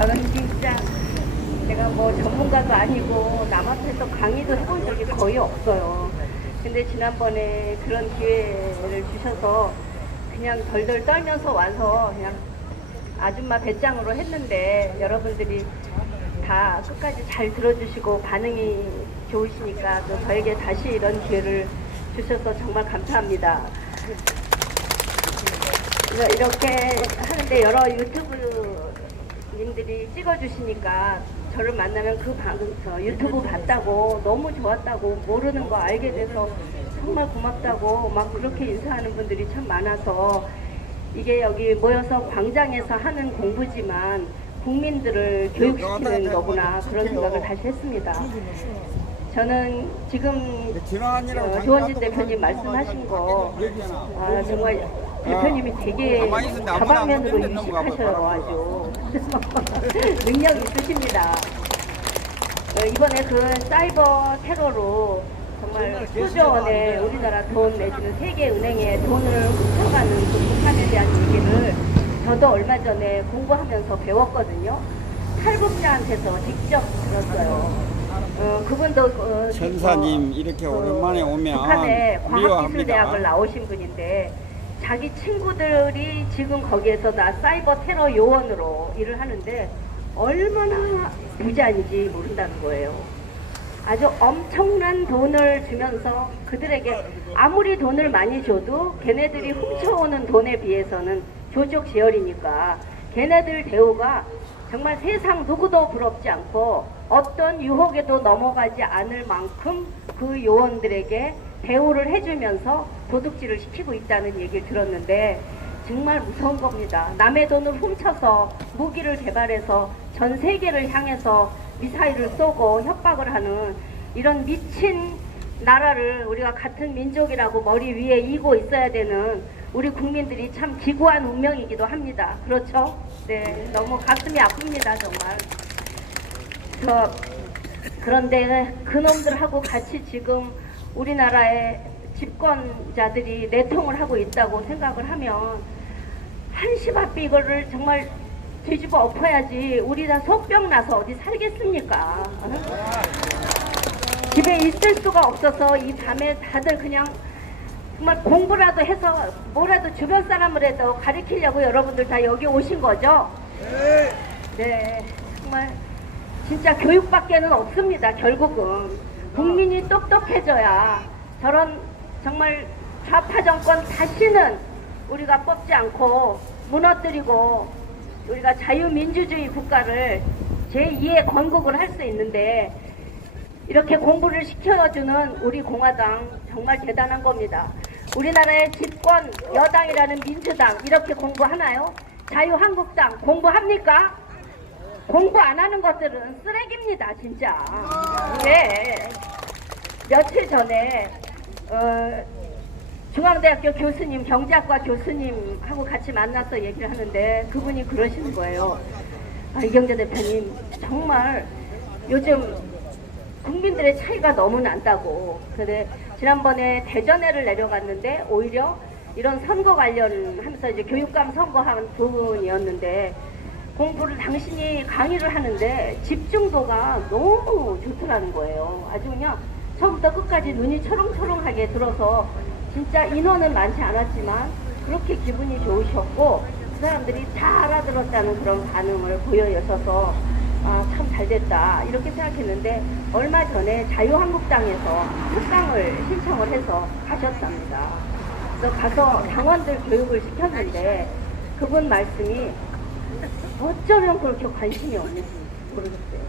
저는 진짜 제가 뭐 전문가도 아니고 남 앞에서 강의도 해본 적이 거의 없어요. 근데 지난번에 그런 기회를 주셔서 그냥 덜덜 떨면서 와서 그냥 아줌마 배짱으로 했는데 여러분들이 다 끝까지 잘 들어주시고 반응이 좋으시니까 또 저에게 다시 이런 기회를 주셔서 정말 감사합니다. 이렇게 하는데 여러 유튜브님들이 찍어주시니까 저를 만나면 그 방송 유튜브 봤다고 너무 좋았다고 모르는 거 알게 돼서 정말 고맙다고 막 그렇게 인사하는 분들이 참 많아서 이게 여기 모여서 광장에서 하는 공부지만 국민들을 교육시키는 거구나 그런 생각을 다시 했습니다. 저는 지금 조원진 대표님 말씀하신 거 정말 대표님이 되게 다방면으로 인식하셔요. 아주 능력 있으십니다. 이번에 그 사이버 테러로 정말 수조 원의 우리나라 돈 내지는 세계은행에 돈을 훔쳐가는 그 북한에 대한 얘기를 저도 얼마 전에 공부하면서 배웠거든요. 탈북자한테서 직접 들었어요. 그분도 전사님 이렇게 오랜만에 오면 북한의 미워합니다. 과학기술대학을 나오신 분인데 자기 친구들이 지금 거기에서 나 사이버 테러 요원으로 일을 하는데 얼마나 부자인지 모른다는 거예요. 아주 엄청난 돈을 주면서 그들에게 아무리 돈을 많이 줘도 걔네들이 훔쳐오는 돈에 비해서는 조족 계열이니까 걔네들 대우가 정말 세상 누구도 부럽지 않고 어떤 유혹에도 넘어가지 않을 만큼 그 요원들에게 대우를 해주면서 도둑질을 시키고 있다는 얘기를 들었는데 정말 무서운 겁니다. 남의 돈을 훔쳐서 무기를 개발해서 전 세계를 향해서 미사일을 쏘고 협박을 하는 이런 미친 나라를 우리가 같은 민족이라고 머리 위에 이고 있어야 되는 우리 국민들이 참 기구한 운명이기도 합니다. 그렇죠? 네, 너무 가슴이 아픕니다. 정말. 그런데 그놈들하고 같이 지금 우리나라의 집권자들이 내통을 하고 있다고 생각을 하면 한시바삐 이거를 정말 뒤집어 엎어야지 우리 다 속병 나서 어디 살겠습니까? 집에 있을 수가 없어서 이 밤에 다들 그냥 정말 공부라도 해서 뭐라도 주변 사람을 해도 가르치려고 여러분들 다 여기 오신 거죠? 네, 정말 진짜 교육밖에는 없습니다. 결국은 국민이 똑똑해져야 저런 정말 좌파 정권 다시는 우리가 뽑지 않고 무너뜨리고 우리가 자유민주주의 국가를 제2의 건국을 할 수 있는데 이렇게 공부를 시켜주는 우리 공화당 정말 대단한 겁니다. 우리나라의 집권 여당이라는 민주당 이렇게 공부하나요? 자유한국당 공부합니까? 공부 안 하는 것들은 쓰레기입니다. 진짜. 예. 며칠 전에 중앙대학교 교수님, 경제학과 교수님하고 같이 만나서 얘기를 하는데 그분이 그러시는 거예요. 이경재 대표님 정말 요즘 국민들의 차이가 너무 난다고. 근데 지난번에 대전에를 내려갔는데 오히려 이런 선거 관련하면서 이제 교육감 선거한 부분이었는데 공부를 당신이 강의를 하는데 집중도가 너무 좋더라는 거예요. 아주 그냥 처음부터 끝까지 눈이 초롱초롱하게 들어서 진짜 인원은 많지 않았지만 그렇게 기분이 좋으셨고 그 사람들이 다 알아들었다는 그런 반응을 보여주셔서 참 잘됐다 이렇게 생각했는데 얼마 전에 자유한국당에서 특강을 신청을 해서 가셨답니다. 그래서 가서 당원들 교육을 시켰는데 그분 말씀이 어쩌면 그렇게 관심이 없는지 모르겠어요.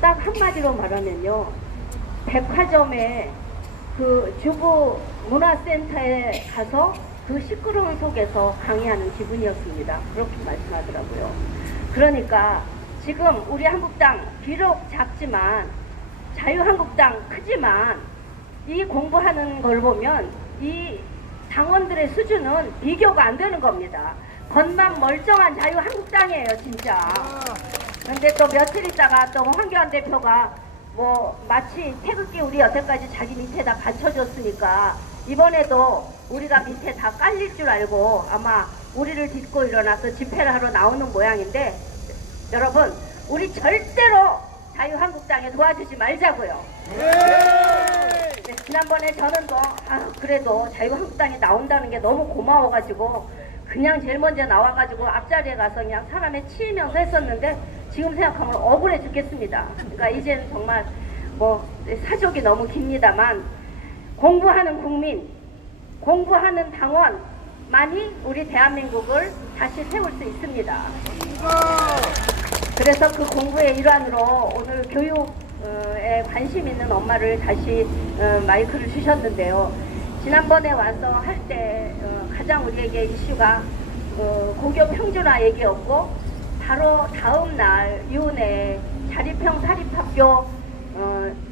딱 한마디로 말하면요. 백화점에 그 주부 문화센터에 가서 그 시끄러운 속에서 강의하는 기분이었습니다. 그렇게 말씀하더라고요. 그러니까 지금 우리 한국당 비록 작지만 자유한국당 크지만 이 공부하는 걸 보면 이 당원들의 수준은 비교가 안 되는 겁니다. 겉만 멀쩡한 자유한국당이에요 진짜. 그런데 또 며칠 있다가 또 황교안 대표가 뭐 마치 태극기 우리 여태까지 자기 밑에다 받쳐줬으니까 이번에도 우리가 밑에 다 깔릴 줄 알고 아마 우리를 딛고 일어나서 집회를 하러 나오는 모양인데 여러분, 우리 절대로 자유한국당에 도와주지 말자고요. 네, 지난번에 저는 그래도 자유한국당이 나온다는 게 너무 고마워가지고 그냥 제일 먼저 나와가지고 앞자리에 가서 그냥 사람에 치이면서 했었는데 지금 생각하면 억울해 죽겠습니다. 그러니까 이제는 정말 사족이 너무 깁니다만 공부하는 국민, 공부하는 당원만이 우리 대한민국을 다시 세울 수 있습니다. 그래서 그 공부의 일환으로 오늘 교육에 관심 있는 엄마를 다시 마이크를 주셨는데요. 지난번에 와서 할 때 가장 우리에게 이슈가 고교 평준화 얘기였고 바로 다음 날 이혼의 자립형 사립학교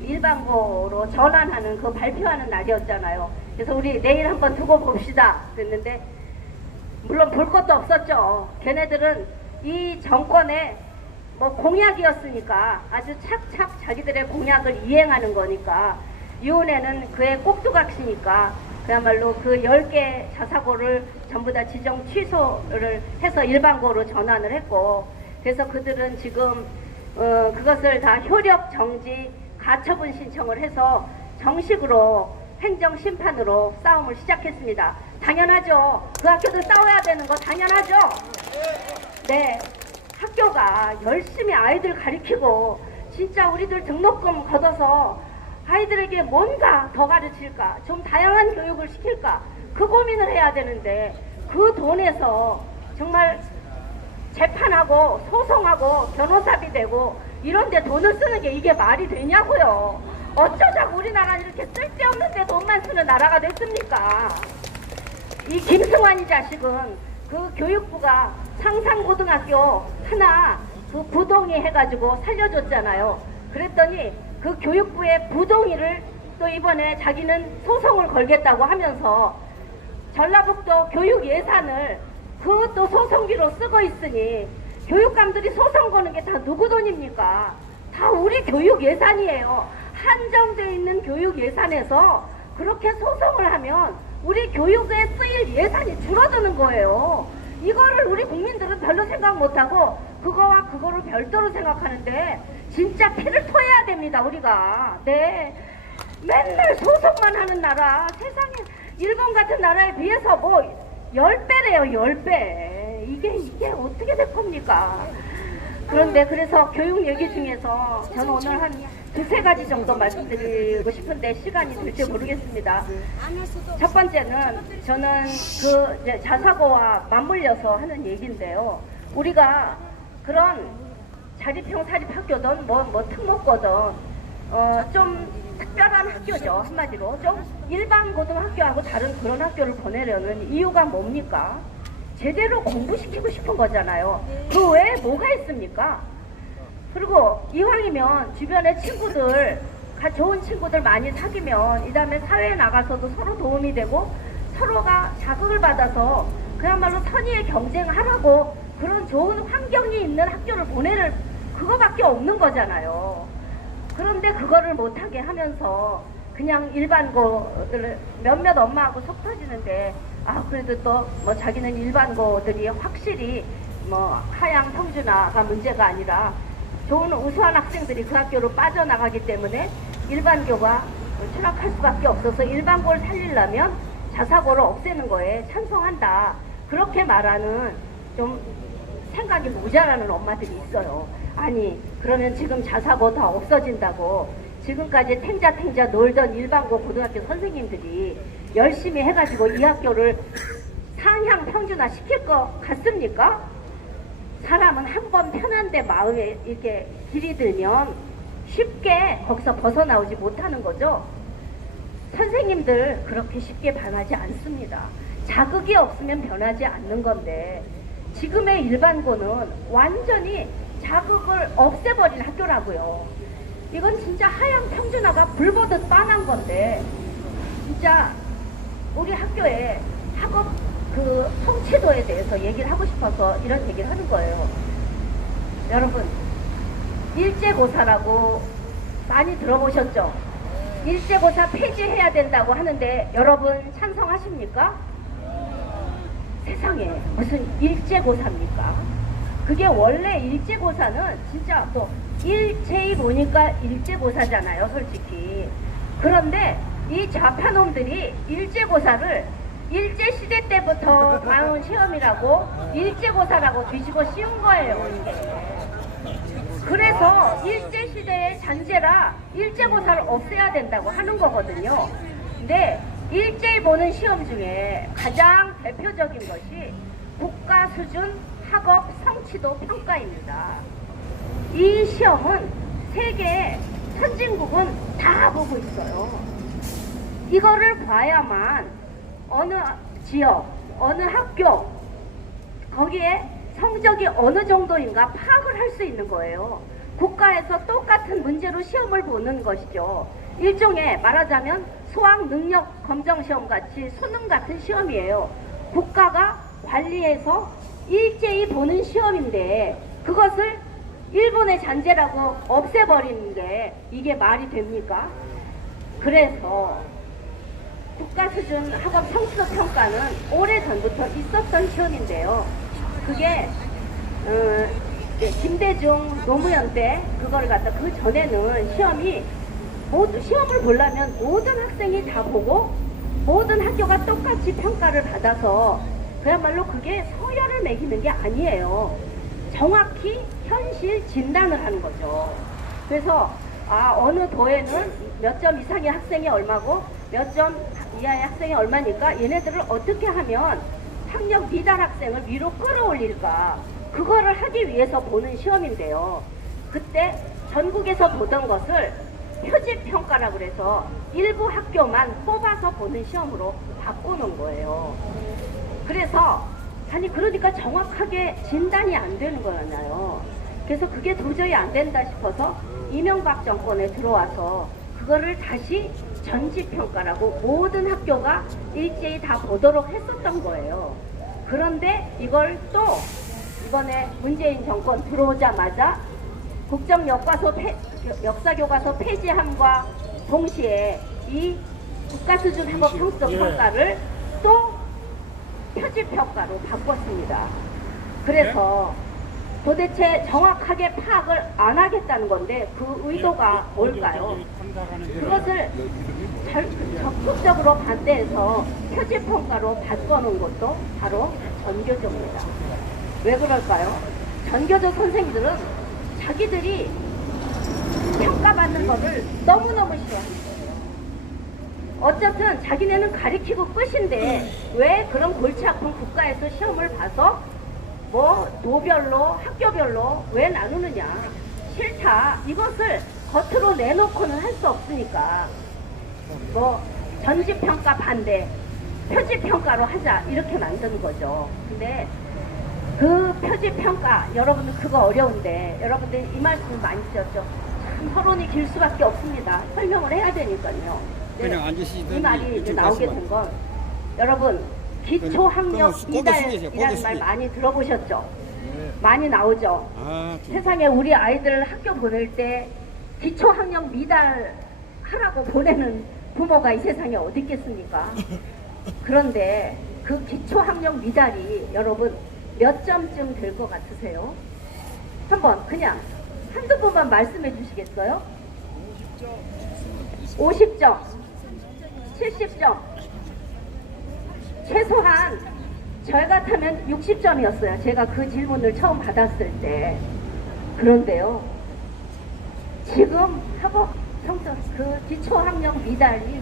일반고로 전환하는 그 발표하는 날이었잖아요. 그래서 우리 내일 한번 두고 봅시다 그랬는데 물론 볼 것도 없었죠. 걔네들은 이 정권의 공약이었으니까 아주 착착 자기들의 공약을 이행하는 거니까 이혼에는 그의 꼭두각시니까 그야말로 그 10개 자사고를 전부 다 지정 취소를 해서 일반고로 전환을 했고 그래서 그들은 지금 그것을 다 효력 정지 가처분 신청을 해서 정식으로 행정심판으로 싸움을 시작했습니다. 당연하죠. 그 학교들 싸워야 되는 거 당연하죠. 네, 학교가 열심히 아이들 가르치고 진짜 우리들 등록금 걷어서 아이들에게 뭔가 더 가르칠까, 좀 다양한 교육을 시킬까 그 고민을 해야 되는데 그 돈에서 정말 재판하고 소송하고 변호사비 되고 이런데 돈을 쓰는 게 이게 말이 되냐고요. 어쩌자고 우리나라는 이렇게 쓸데없는데 돈만 쓰는 나라가 됐습니까? 이 김승환 이 자식은 그 교육부가 상산고등학교 하나 그 부동의 해가지고 살려줬잖아요. 그랬더니 그 교육부의 부동의를 또 이번에 자기는 소송을 걸겠다고 하면서 전라북도 교육 예산을 그것도 소송비로 쓰고 있으니 교육감들이 소송 거는 게 다 누구 돈입니까? 다 우리 교육 예산이에요. 한정되어 있는 교육 예산에서 그렇게 소송을 하면 우리 교육에 쓰일 예산이 줄어드는 거예요. 이거를 우리 국민들은 별로 생각 못하고 그거와 그거를 별도로 생각하는데 진짜 피를 토해야 됩니다. 우리가. 네, 맨날 소송만 하는 나라, 세상에 일본 같은 나라에 비해서 10배래요. 10배. 이게 어떻게 될 겁니까? 그런데 그래서 교육 얘기 중에서 저는 오늘 한 두세 가지 정도 말씀드리고 싶은데 시간이 될지 모르겠습니다. 첫 번째는 저는 그 자사고와 맞물려서 하는 얘기인데요. 우리가 그런 자립형 사립학교든 특목고든 좀 특별한 학교죠. 한마디로 좀 일반 고등학교하고 다른 그런 학교를 보내려는 이유가 뭡니까? 제대로 공부시키고 싶은 거잖아요. 그 외에 뭐가 있습니까? 그리고 이왕이면 주변에 친구들, 좋은 친구들 많이 사귀면 이 다음에 사회에 나가서도 서로 도움이 되고 서로가 자극을 받아서 그야말로 선의의 경쟁하라고 그런 좋은 환경이 있는 학교를 보내는 그거밖에 없는 거잖아요. 그런데 그거를 못하게 하면서 그냥 일반고들 몇몇 엄마하고 속 터지는데 그래도 또 자기는 일반고들이 확실히 하향 평준화가 문제가 아니라 좋은 우수한 학생들이 그 학교로 빠져나가기 때문에 일반고가 추락할 수밖에 없어서 일반고를 살리려면 자사고를 없애는 거에 찬성한다. 그렇게 말하는 좀 생각이 모자라는 엄마들이 있어요. 아니 그러면 지금 자사고 다 없어진다고 지금까지 탱자탱자 놀던 일반고 고등학교 선생님들이 열심히 해가지고 이 학교를 상향 평준화 시킬 것 같습니까? 사람은 한 번 편한 데 마음에 이렇게 길이 들면 쉽게 거기서 벗어나오지 못하는 거죠. 선생님들 그렇게 쉽게 변하지 않습니다. 자극이 없으면 변하지 않는 건데 지금의 일반고는 완전히 자극을 없애버린 학교라고요. 이건 진짜 하향 평준화가 불보듯 뻔한 건데 진짜 우리 학교의 학업 그 성취도에 대해서 얘기를 하고 싶어서 이런 얘기를 하는 거예요. 여러분 일제고사라고 많이 들어보셨죠? 일제고사 폐지해야 된다고 하는데 여러분 찬성하십니까? 세상에 무슨 일제고사입니까? 그게 원래 일제고사는 진짜 또 일제히 보니까 일제고사잖아요, 솔직히. 그런데 이 좌파놈들이 일제고사를 일제시대 때부터 나온 시험이라고 일제고사라고 뒤집어 씌운 거예요, 이게. 그래서 일제시대의 잔재라 일제고사를 없애야 된다고 하는 거거든요. 근데 일제히 보는 시험 중에 가장 대표적인 것이 국가수준 학업 성취도 평가입니다. 이 시험은 세계 선진국은 다 보고 있어요. 이거를 봐야만 어느 지역, 어느 학교, 거기에 성적이 어느 정도인가 파악을 할 수 있는 거예요. 국가에서 똑같은 문제로 시험을 보는 것이죠. 일종의 말하자면 수학 능력 검정 시험 같이 수능 같은 시험이에요. 국가가 관리해서 일제히 보는 시험인데 그것을 일본의 잔재라고 없애버리는 게 이게 말이 됩니까? 그래서 국가수준 학업 성취도 평가는 오래전부터 있었던 시험인데요. 그게 김대중 노무현 때 그걸 갖다 그 전에는 시험을 보려면 모든 학생이 다 보고 모든 학교가 똑같이 평가를 받아서 그야말로 그게 서열을 매기는 게 아니에요. 정확히 현실 진단을 하는 거죠. 그래서 어느 도에는 몇 점 이상의 학생이 얼마고 몇 점 이하의 학생이 얼마니까 얘네들을 어떻게 하면 학력 미달 학생을 위로 끌어올릴까, 그거를 하기 위해서 보는 시험인데요. 그때 전국에서 보던 것을 표집평가라고 그래서 일부 학교만 뽑아서 보는 시험으로 바꾸는 거예요. 그래서 그러니까 정확하게 진단이 안 되는 거잖아요. 그래서 그게 도저히 안 된다 싶어서 이명박 정권에 들어와서 그거를 다시 전지평가라고 모든 학교가 일제히 다 보도록 했었던 거예요. 그런데 이걸 또 이번에 문재인 정권 들어오자마자 역사교과서 폐지함과 동시에 이 국가수준 학업 성취도 평가를 또 표지평가로 바꿨습니다. 그래서 도대체 정확하게 파악을 안 하겠다는 건데 그 의도가 뭘까요? 그것을 적극적으로 반대해서 표지평가로 바꿔놓은 것도 바로 전교조입니다. 왜 그럴까요? 전교조 선생님들은 자기들이 평가받는 것을 너무너무 싫어합니다. 어쨌든 자기네는 가리키고 끝인데 왜 그런 골치 아픈 국가에서 시험을 봐서 뭐 도별로 학교별로 왜 나누느냐, 싫다, 이것을 겉으로 내놓고는 할 수 없으니까 뭐 전지평가 반대, 표지평가로 하자 이렇게 만드는 거죠. 근데 그 표지평가 여러분들 그거 어려운데 여러분들 이 말씀을 많이 드렸죠. 참 서론이 길 수밖에 없습니다. 설명을 해야 되니까요. 그냥 앉으시든지 이 말이 이제 나오게 된 건 여러분 기초학력 미달이라는 말 많이 들어보셨죠? 많이 나오죠? 세상에 우리 아이들 학교 보낼 때 기초학력 미달 하라고 보내는 부모가 이 세상에 어디 있겠습니까? 그런데 그 기초학력 미달이 여러분 몇 점쯤 될 것 같으세요? 한번 그냥 한두 번만 말씀해 주시겠어요? 50점, 70점, 최소한 저 같으면 60점이었어요. 제가 그 질문을 처음 받았을 때. 그런데요, 지금 학업 성적 그 기초학력 미달이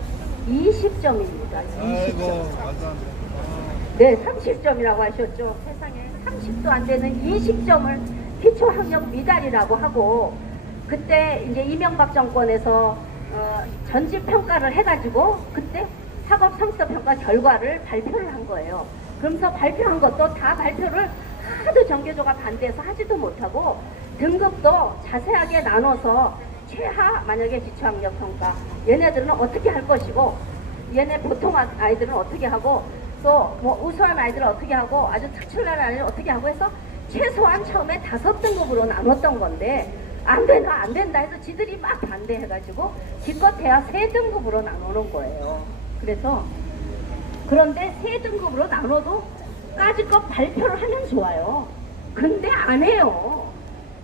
20점입니다. 20점. 네, 30점이라고 하셨죠. 세상에 30도 안 되는 20점을 기초학력 미달이라고 하고, 그때 이제 이명박 정권에서 전지평가를 해가지고 그때 학업 성취도 평가 결과를 발표를 한 거예요. 그러면서 발표한 것도 다 발표를 하도 전교조가 반대해서 하지도 못하고 등급도 자세하게 나눠서 최하 만약에 기초학력 평가 얘네들은 어떻게 할 것이고 얘네 보통 아이들은 어떻게 하고 또 뭐 우수한 아이들은 어떻게 하고 아주 특출난 아이들은 어떻게 하고 해서 최소한 처음에 5등급으로 나눴던 건데 안 된다 해서 지들이 막 반대해가지고 기껏해야 3등급으로 나누는 거예요. 그래서 그런데 3등급으로 나눠도 까짓것 발표를 하면 좋아요. 근데 안 해요.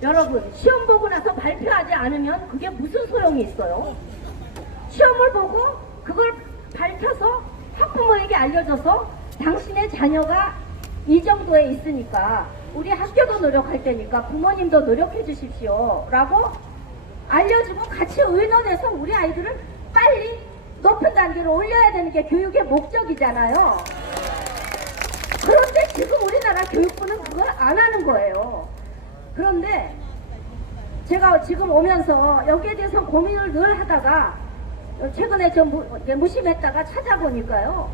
여러분, 시험 보고 나서 발표하지 않으면 그게 무슨 소용이 있어요? 시험을 보고 그걸 밝혀서 학부모에게 알려줘서 당신의 자녀가 이 정도에 있으니까 우리 학교도 노력할 테니까 부모님도 노력해 주십시오 라고 알려주고 같이 의논해서 우리 아이들을 빨리 높은 단계로 올려야 되는 게 교육의 목적이잖아요. 그런데 지금 우리나라 교육부는 그걸 안 하는 거예요. 그런데 제가 지금 오면서 여기에 대해서 고민을 늘 하다가 최근에 좀 무심했다가 찾아보니까요.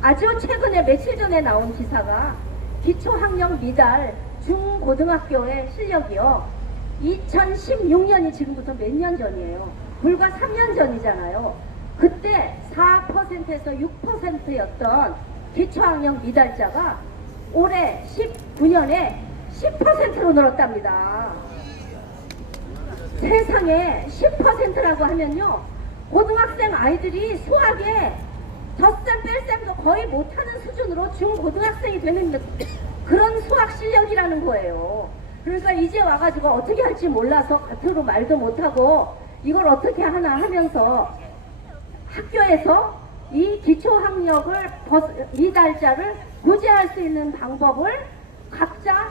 아주 최근에 며칠 전에 나온 기사가 기초학력 미달 중고등학교의 실력이요. 2016년이 지금부터 몇 년 전이에요. 불과 3년 전이잖아요. 그때 4%에서 6%였던 기초학력 미달자가 올해 19년에 10%로 늘었답니다. 세상에 10%라고 하면요. 고등학생 아이들이 수학에 덧셈 뺄셈도 거의 못하는 수준으로 중고등학생이 되는 그런 수학 실력이라는 거예요. 그러니까 이제 와가지고 어떻게 할지 몰라서 겉으로 말도 못하고 이걸 어떻게 하나 하면서 학교에서 이 기초학력을 미달자를 구제할 수 있는 방법을 각자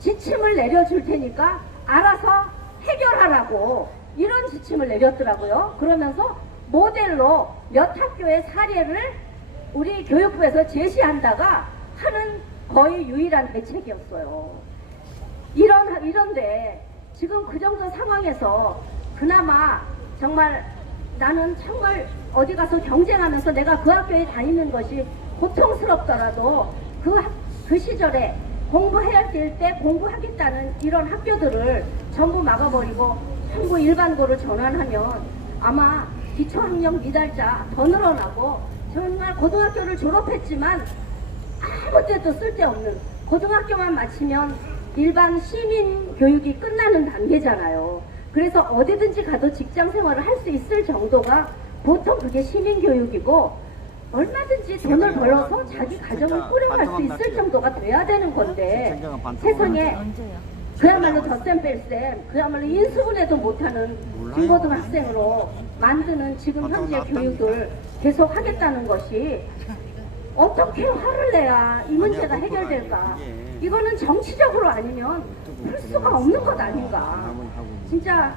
지침을 내려줄 테니까 알아서 해결하라고 이런 지침을 내렸더라고요. 그러면서 모델로 몇 학교의 사례를 우리 교육부에서 제시한다가 하는 거의 유일한 대책이었어요. 이런데 지금 그 정도 상황에서 그나마 정말 나는 정말 어디 가서 경쟁하면서 내가 그 학교에 다니는 것이 고통스럽더라도 그 시절에 공부해야 될 때 공부하겠다는 이런 학교들을 전부 막아버리고 전부 일반고로 전환하면 아마 기초학력 미달자 더 늘어나고 정말 고등학교를 졸업했지만 아무 때도 쓸데없는 고등학교만 마치면 일반 시민 교육이 끝나는 단계잖아요. 그래서 어디든지 가도 직장 생활을 할 수 있을 정도가 보통 그게 시민 교육이고 얼마든지 돈을 벌어서 자기 가정을 꾸려갈 수 있을 정도가 돼야 되는 건데 세상에 그야말로 덧셈 뺄셈 그야말로 인수분해도 못하는 중고등학생으로 만드는 지금 현재 교육을 계속 하겠다는 것이 어떻게 화를 내야 이 문제가 해결될까? 이거는 정치적으로 아니면 풀 수가 없는 것 아닌가? 진짜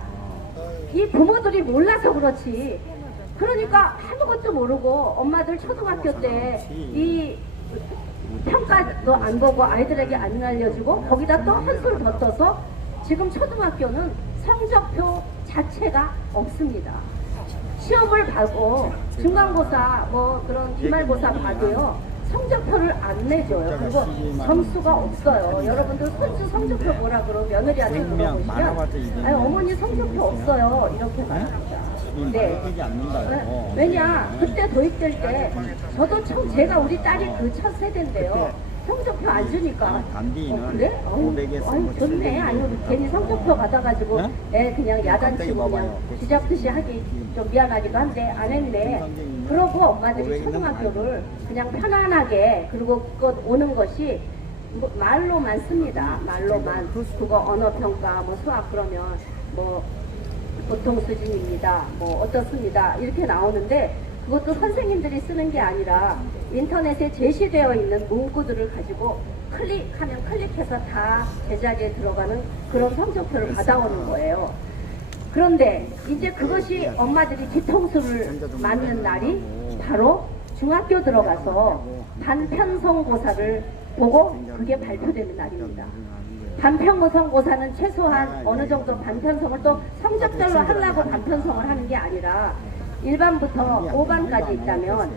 이 부모들이 몰라서 그렇지. 그러니까 아무것도 모르고 엄마들 초등학교 때 이 평가도 안 보고 아이들에게 안 알려주고 거기다 또 한술 더 떠서 지금 초등학교는 성적표 자체가 없습니다. 시험을 봐도 중간고사 뭐 그런 기말고사 봐도요 성적표를 안 내줘요. 그리고 점수가 없어요. 여러분들 손주 성적표 보라 그러고 며느리한테 물어보시면 아니 어머니 성적표 없어요 이렇게 말합니다. 네. 왜냐 그때 도입될 때 저도 처음 제가 우리 딸이 그 첫 세대인데요. 성적표 안 주니까 그래? 아유 좋네. 아니 괜히 성적표 받아가지고 애 그냥 야단치고 그냥 쥐잡듯이 하기 좀 미안하기도 한데 안 했네. 그러고 엄마들이 초등학교를 그냥 편안하게 그리고 그것 오는 것이 뭐 말로만 씁니다. 말로만 그거 언어평가 뭐 수학 그러면 뭐 보통 수준입니다. 뭐 어떻습니다. 이렇게 나오는데 그것도 선생님들이 쓰는 게 아니라 인터넷에 제시되어 있는 문구들을 가지고 클릭하면 클릭해서 다 제자리에 들어가는 그런 성적표를 받아오는 거예요. 그런데 이제 그것이 엄마들이 뒤통수를 맞는 날이 바로 중학교 들어가서 반편성고사를 보고 그게 발표되는 날입니다. 반편성고사는 최소한 어느 정도 반편성을 또 성적별로 하려고 반편성을 하는 게 아니라 1반부터 5반까지 있다면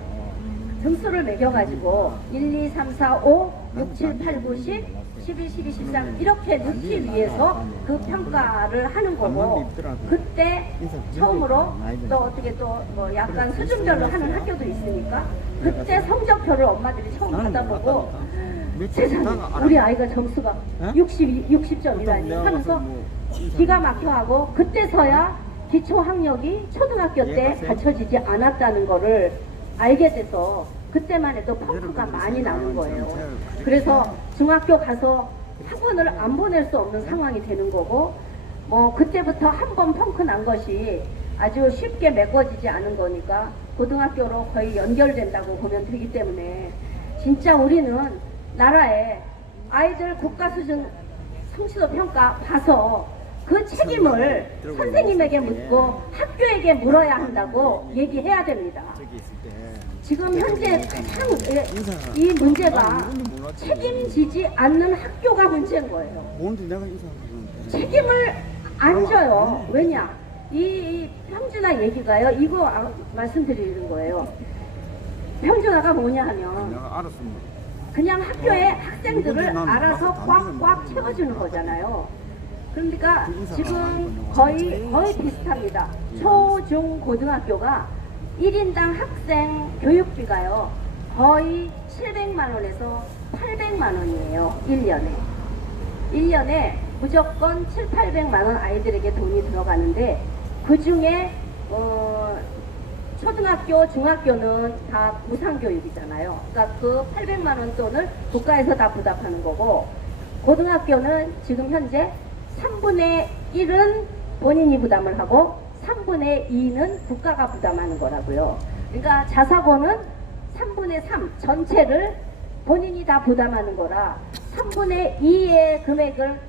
등수를 매겨가지고 1, 2, 3, 4, 5, 6, 7, 8, 9, 10, 11, 12, 13 이렇게 넣기 위해서 그 평가를 하는 거고 그때 처음으로 또 어떻게 또 뭐 약간 수준별로 하는 학교도 있으니까 그때 성적표를 엄마들이 처음 받아보고 세상에 우리 아이가 점수가 60점이라니 하면서 기가 막혀하고 그때서야 기초학력이 초등학교 때 갖춰지지 않았다는 거를 알게 돼서 그때만 해도 펑크가 많이 나는 거예요. 그래서 중학교 가서 학원을 안 보낼 수 없는 상황이 되는 거고, 뭐 그때부터 한 번 펑크 난 것이 아주 쉽게 메꿔지지 않은 거니까 고등학교로 거의 연결된다고 보면 되기 때문에, 진짜 우리는 나라에 아이들 국가 수준 성취도 평가 봐서 그 책임을 선생님에게 묻고 학교에게 물어야 한다고 얘기해야 됩니다. 저기 있을 때 지금 현재 가장 이 문제가 책임지지 않는 학교가 문제인 거예요. 뭔데 내가 인사하는 책임을 안 져요. 왜냐? 이 평준화 얘기가요. 이거 말씀드리는 거예요. 평준화가 뭐냐 하면 내가 알았습니다. 그냥 학교에 학생들을 알아서 꽉꽉 채워주는 거잖아요. 그러니까 지금 거의 비슷합니다. 초, 중, 고등학교가 1인당 학생 교육비가요. 거의 700만 원에서 800만 원이에요. 1년에. 1년에 무조건 7, 800만 원 아이들에게 돈이 들어가는데, 그 중에 초등학교, 중학교는 다 무상교육이잖아요. 그러니까 그 800만 원 돈을 국가에서 다 부담하는 거고, 고등학교는 지금 현재 3분의 1은 본인이 부담을 하고 3분의 2는 국가가 부담하는 거라고요. 그러니까 자사고는 3분의 3 전체를 본인이 다 부담하는 거라 3분의 2의 금액을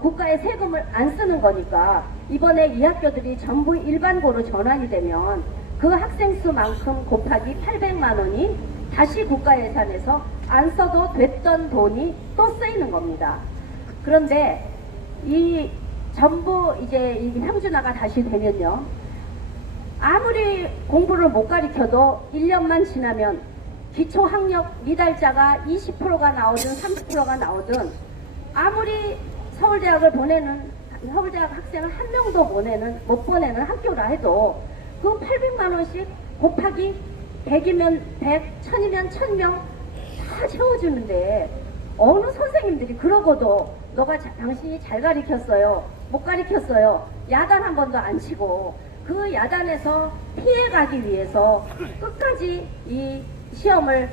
국가의 세금을 안 쓰는 거니까, 이번에 이 학교들이 전부 일반고로 전환이 되면 그 학생 수만큼 곱하기 800만 원이 다시 국가 예산에서 안 써도 됐던 돈이 또 쓰이는 겁니다. 그런데 이 전부 이제 이 평준화가 다시 되면요, 아무리 공부를 못 가르쳐도 1년만 지나면 기초학력 미달자가 20%가 나오든 30%가 나오든, 아무리 서울대학을 보내는, 서울대학 학생을 한 명도 못 보내는 학교라 해도 그 800만 원씩 곱하기 100이면 100, 1000이면 1000명 다 채워주는데, 어느 선생님들이 그러고도 당신이 잘 가르쳤어요, 못 가르쳤어요, 야단 한 번도 안 치고 그 야단에서 피해가기 위해서 끝까지 이 시험을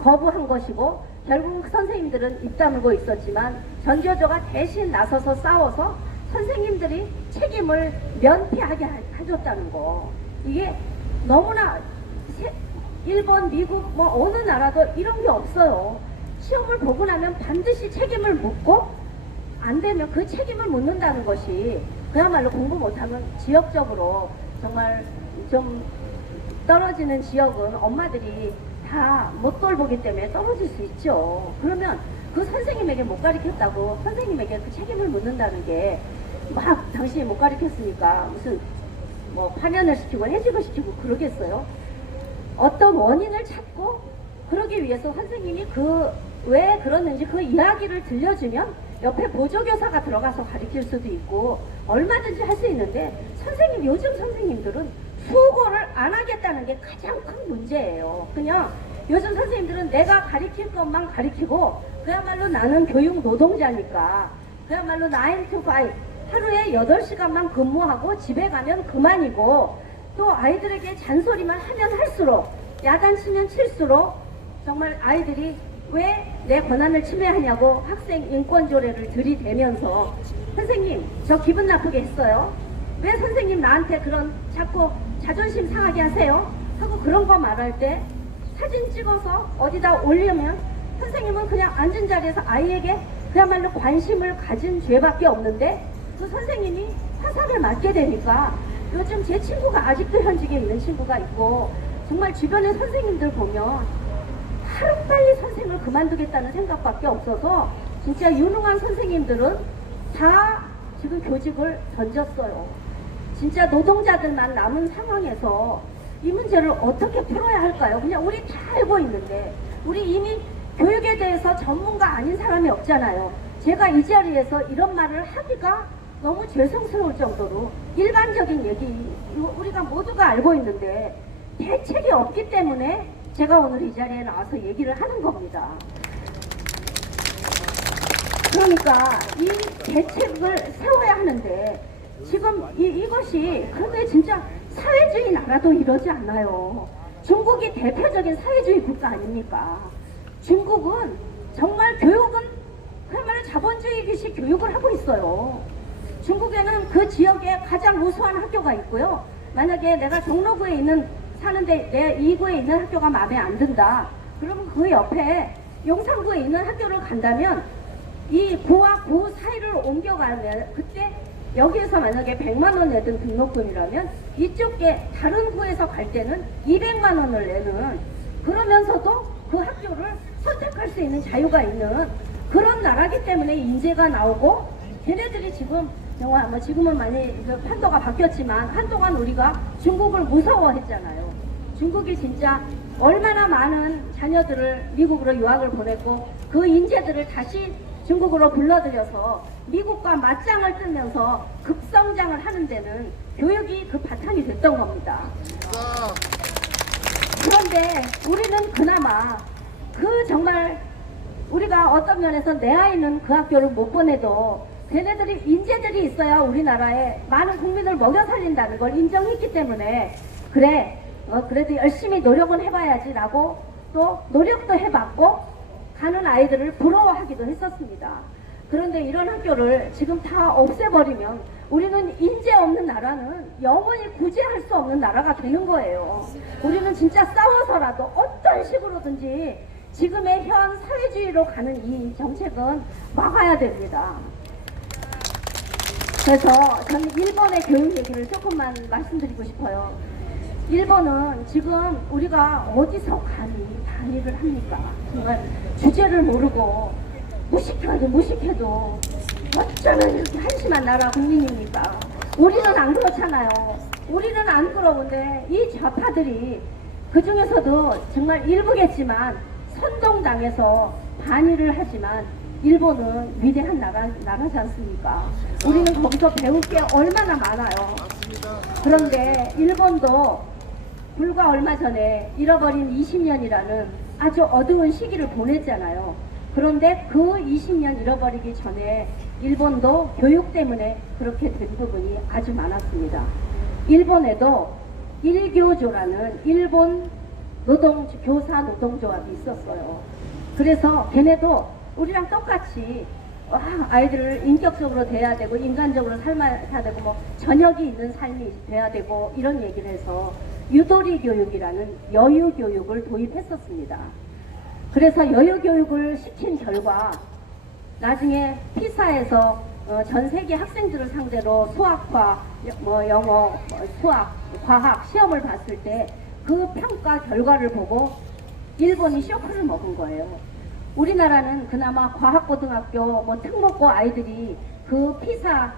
거부한 것이고, 결국 선생님들은 입 다물고 있었지만 전교조가 대신 나서서 싸워서 선생님들이 책임을 면피하게 해줬다는 거. 이게 너무나 일본, 미국 뭐 어느 나라도 이런 게 없어요. 시험을 보고 나면 반드시 책임을 묻고, 안 되면 그 책임을 묻는다는 것이 그야말로 공부 못하면 지역적으로 정말 좀 떨어지는 지역은 엄마들이 다 못 돌보기 때문에 떨어질 수 있죠. 그러면 그 선생님에게 못 가르쳤다고 선생님에게 그 책임을 묻는다는 게, 막 당신이 못 가르쳤으니까 무슨 뭐 파면을 시키고 해직을 시키고 그러겠어요? 어떤 원인을 찾고 그러기 위해서 선생님이 왜 그러는지 그 이야기를 들려주면 옆에 보조교사가 들어가서 가르칠 수도 있고 얼마든지 할 수 있는데, 요즘 선생님들은 수고를 안 하겠다는 게 가장 큰 문제예요. 그냥 요즘 선생님들은 내가 가르칠 것만 가르치고, 그야말로 나는 교육 노동자니까 그야말로 9 to 5 하루에 8시간만 근무하고 집에 가면 그만이고, 또 아이들에게 잔소리만 하면 할수록, 야단치면 칠수록 정말 아이들이 왜 내 권한을 침해하냐고 학생 인권조례를 들이대면서, 선생님 저 기분 나쁘게 했어요, 왜 선생님 나한테 그런 자꾸 자존심 상하게 하세요 하고 그런 거 말할 때 사진 찍어서 어디다 올리면 선생님은 그냥 앉은 자리에서 아이에게 그야말로 관심을 가진 죄밖에 없는데, 그 선생님이 화살을 맞게 되니까, 요즘 제 친구가 아직도 현직에 있는 친구가 있고, 정말 주변의 선생님들 보면 하루빨리 선생을 그만두겠다는 생각밖에 없어서 진짜 유능한 선생님들은 다 지금 교직을 던졌어요. 진짜 노동자들만 남은 상황에서 이 문제를 어떻게 풀어야 할까요? 그냥 우리 다 알고 있는데, 우리 이미 교육에 대해서 전문가 아닌 사람이 없잖아요. 제가 이 자리에서 이런 말을 하기가 너무 죄송스러울 정도로 일반적인 얘기, 우리가 모두가 알고 있는데 대책이 없기 때문에 제가 오늘 이 자리에 나와서 얘기를 하는 겁니다. 그러니까 이 대책을 세워야 하는데, 지금 이것이, 그런데 진짜 사회주의 나라도 이러지 않아요. 중국이 대표적인 사회주의 국가 아닙니까? 중국은 정말 교육은 그야말로 자본주의식 교육을 하고 있어요. 중국에는 그 지역에 가장 우수한 학교가 있고요. 만약에 내가 종로구에 사는데 내 이 구에 있는 학교가 마음에 안 든다. 그러면 그 옆에 용산구에 있는 학교를 간다면 이 구와 구 사이를 옮겨가면 그때 여기에서 만약에 100만 원 내던 등록금이라면 이쪽에 다른 구에서 갈 때는 200만 원을 내는, 그러면서도 그 학교를 선택할 수 있는 자유가 있는 그런 나라기 때문에 인재가 나오고, 걔네들이 지금 정말 뭐 지금은 많이 그 판도가 바뀌었지만 한동안 우리가 중국을 무서워했잖아요. 중국이 진짜 얼마나 많은 자녀들을 미국으로 유학을 보냈고 그 인재들을 다시 중국으로 불러들여서 미국과 맞짱을 뜨면서 급성장을 하는 데는 교육이 그 바탕이 됐던 겁니다. 그런데 우리는 그나마 그 정말 우리가 어떤 면에서 내 아이는 그 학교를 못 보내도 걔네들이 인재들이 있어야 우리나라에 많은 국민을 먹여 살린다는 걸 인정했기 때문에 그래 그래도 열심히 노력은 해봐야지 라고 또 노력도 해봤고 가는 아이들을 부러워하기도 했었습니다. 그런데 이런 학교를 지금 다 없애버리면 우리는 인재 없는 나라는 영원히 구제할 수 없는 나라가 되는 거예요. 우리는 진짜 싸워서라도 어떤 식으로든지 지금의 현 사회주의로 가는 이 정책은 막아야 됩니다. 그래서 저는 일본의 교육 얘기를 조금만 말씀드리고 싶어요. 일본은 지금 우리가 어디서 감히 단위를 합니까? 정말 주제를 모르고 무식해도 어쩌면 이렇게 한심한 나라 국민입니까? 우리는 안 그렇잖아요. 우리는 안 그러는데 이 좌파들이 그 중에서도 정말 일부겠지만 선동당해서 반의를 하지만 일본은 위대한 나라지 않습니까? 우리는 거기서 배울 게 얼마나 많아요. 그런데 일본도 불과 얼마 전에 잃어버린 20년이라는 아주 어두운 시기를 보냈잖아요. 그런데 그 20년 잃어버리기 전에 일본도 교육 때문에 그렇게 된 부분이 아주 많았습니다. 일본에도 일교조라는 일본 교사 노동조합이 있었어요. 그래서 걔네도 우리랑 똑같이 아이들을 인격적으로 대해야 되고 인간적으로 삶아야 되고 뭐 저녁이 있는 삶이 돼야 되고 이런 얘기를 해서 유도리 교육이라는 여유 교육을 도입했었습니다. 그래서 여유 교육을 시킨 결과 나중에 피사에서 전 세계 학생들을 상대로 수학과 영어, 수학, 과학 시험을 봤을 때 그 평가 결과를 보고 일본이 쇼크를 먹은 거예요. 우리나라는 그나마 과학고등학교 특목고 아이들이 그 피사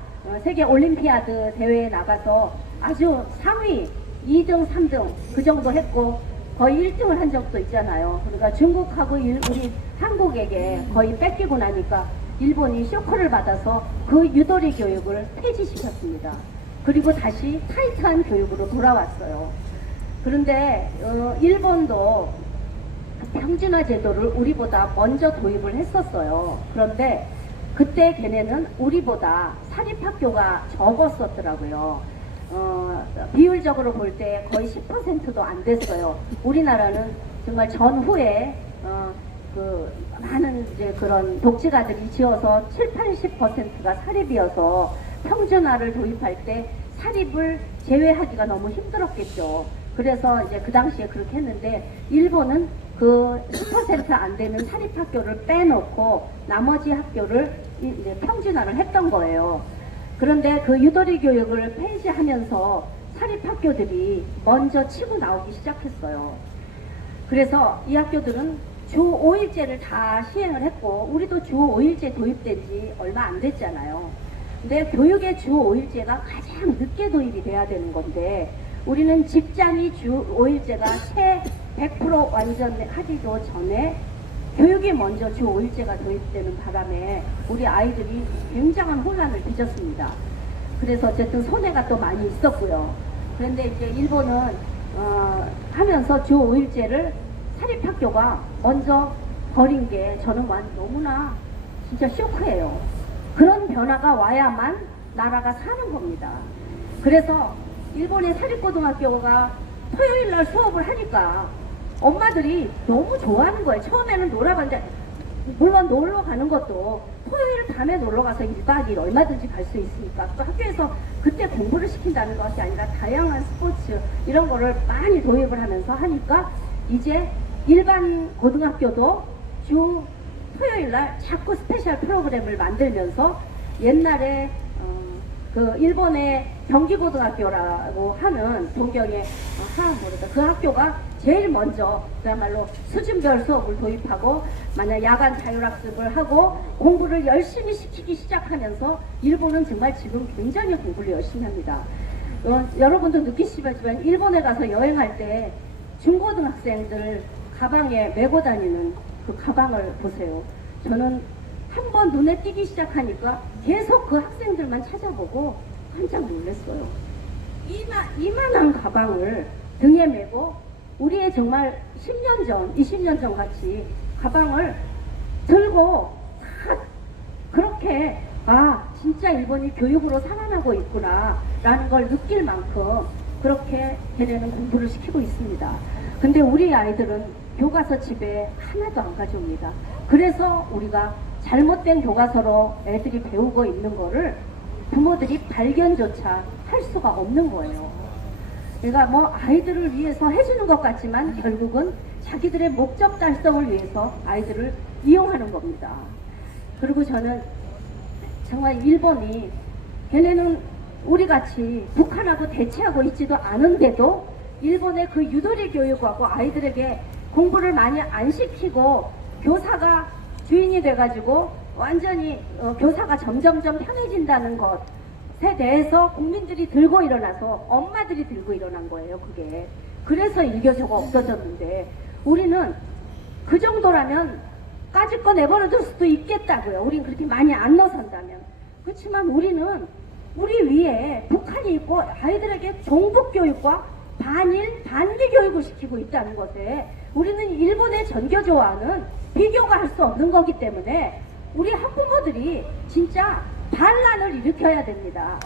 세계 올림피아드 대회에 나가서 아주 상위 2등, 3등 그 정도 했고 거의 1등을 한 적도 있잖아요. 그러니까 중국하고 우리 한국에게 거의 뺏기고 나니까 일본이 쇼크를 받아서 그 유도리 교육을 폐지시켰습니다. 그리고 다시 타이트한 교육으로 돌아왔어요. 그런데 일본도 평준화 제도를 우리보다 먼저 도입을 했었어요. 그런데 그때 걔네는 우리보다 사립학교가 적었었더라고요. 비율적으로 볼 때 거의 10%도 안 됐어요. 우리나라는 정말 전후에 그 많은 이제 그런 독지가들이 지어서 70~80%가 사립이어서 평준화를 도입할 때 사립을 제외하기가 너무 힘들었겠죠. 그래서 이제 그 당시에 그렇게 했는데 일본은 그 10% 안 되는 사립학교를 빼놓고 나머지 학교를 이제 평준화를 했던 거예요. 그런데 그 유도리 교육을 폐지하면서 사립학교들이 먼저 치고 나오기 시작했어요. 그래서 이 학교들은 주 5일제를 다 시행을 했고 우리도 주 5일제 도입된 지 얼마 안 됐잖아요. 근데 교육의 주 5일제가 가장 늦게 도입이 돼야 되는 건데 우리는 직장이 주 5일제가 채 100% 완전하기도 전에 교육이 먼저 주 5일제가 도입되는 바람에 우리 아이들이 굉장한 혼란을 빚었습니다. 그래서 어쨌든 손해가 또 많이 있었고요. 그런데 이제 일본은 하면서 주 5일제를 사립학교가 먼저 버린 게 저는 너무나 진짜 쇼크예요. 그런 변화가 와야만 나라가 사는 겁니다. 그래서 일본의 사립고등학교가 토요일날 수업을 하니까 엄마들이 너무 좋아하는 거예요. 처음에는 놀아봤는데 물론 놀러 가는 것도 토요일 밤에 놀러 가서 1박 2일 얼마든지 갈 수 있으니까 또 학교에서 그때 공부를 시킨다는 것이 아니라 다양한 스포츠 이런 거를 많이 도입을 하면서 하니까 이제 일반 고등학교도 주 토요일 날 자꾸 스페셜 프로그램을 만들면서 옛날에 그 일본의 경기고등학교라고 하는 동경의 그 학교가 제일 먼저 그야말로 수준별 수업을 도입하고 만약 야간 자율학습을 하고 공부를 열심히 시키기 시작하면서 일본은 정말 지금 굉장히 공부를 열심히 합니다. 여러분도 느끼시겠지만 일본에 가서 여행할 때 중고등학생들 가방에 메고 다니는 그 가방을 보세요. 저는 한번 눈에 띄기 시작하니까 계속 그 학생들만 찾아보고 깜짝 놀랐어요. 이만한 가방을 등에 메고 우리의 정말 10년 전, 20년 전 같이 가방을 들고 다 그렇게 진짜 일본이 교육으로 살아나고 있구나 라는 걸 느낄 만큼 그렇게 걔네는 공부를 시키고 있습니다. 근데 우리 아이들은 교과서 집에 하나도 안 가져옵니다. 그래서 우리가 잘못된 교과서로 애들이 배우고 있는 거를 부모들이 발견조차 할 수가 없는 거예요. 그러니까 뭐 아이들을 위해서 해주는 것 같지만 결국은 자기들의 목적 달성을 위해서 아이들을 이용하는 겁니다. 그리고 저는 정말 일본이 걔네는 우리같이 북한하고 대치하고 있지도 않은데도 일본의 그 유도리 교육하고 아이들에게 공부를 많이 안 시키고 교사가 주인이 돼가지고 완전히 교사가 점점점 편해진다는 것에 대해서 국민들이 들고 일어나서 엄마들이 들고 일어난 거예요. 그게 그래서 일교조가 없어졌는데 우리는 그 정도라면 까짓 거 내버려둘 수도 있겠다고요. 우린 그렇게 많이 안 나선다면. 그렇지만 우리는 우리 위에 북한이 있고 아이들에게 종북교육과 반일 반미 교육을 시키고 있다는 것에 우리는 일본의 전교조와는 비교가 할 수 없는 거기 때문에 우리 학부모들이 진짜 반란을 일으켜야 됩니다.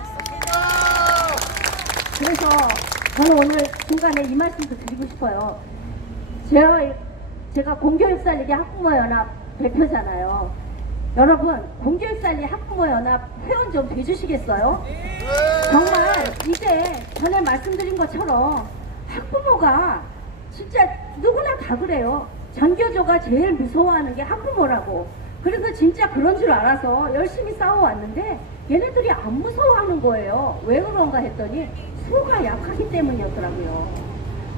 그래서 저는 오늘 중간에 이 말씀도 드리고 싶어요. 제가 공교육살리기 학부모연합 대표잖아요. 여러분, 공교육살리 학부모연합 회원 좀 돼주시겠어요? 정말 이제 전에 말씀드린 것처럼 학부모가 진짜 누구나 다 그래요. 전교조가 제일 무서워하는 게 학부모라고. 그래서 진짜 그런 줄 알아서 열심히 싸워왔는데 얘네들이 안 무서워하는 거예요. 왜 그런가 했더니 수가 약하기 때문이었더라고요.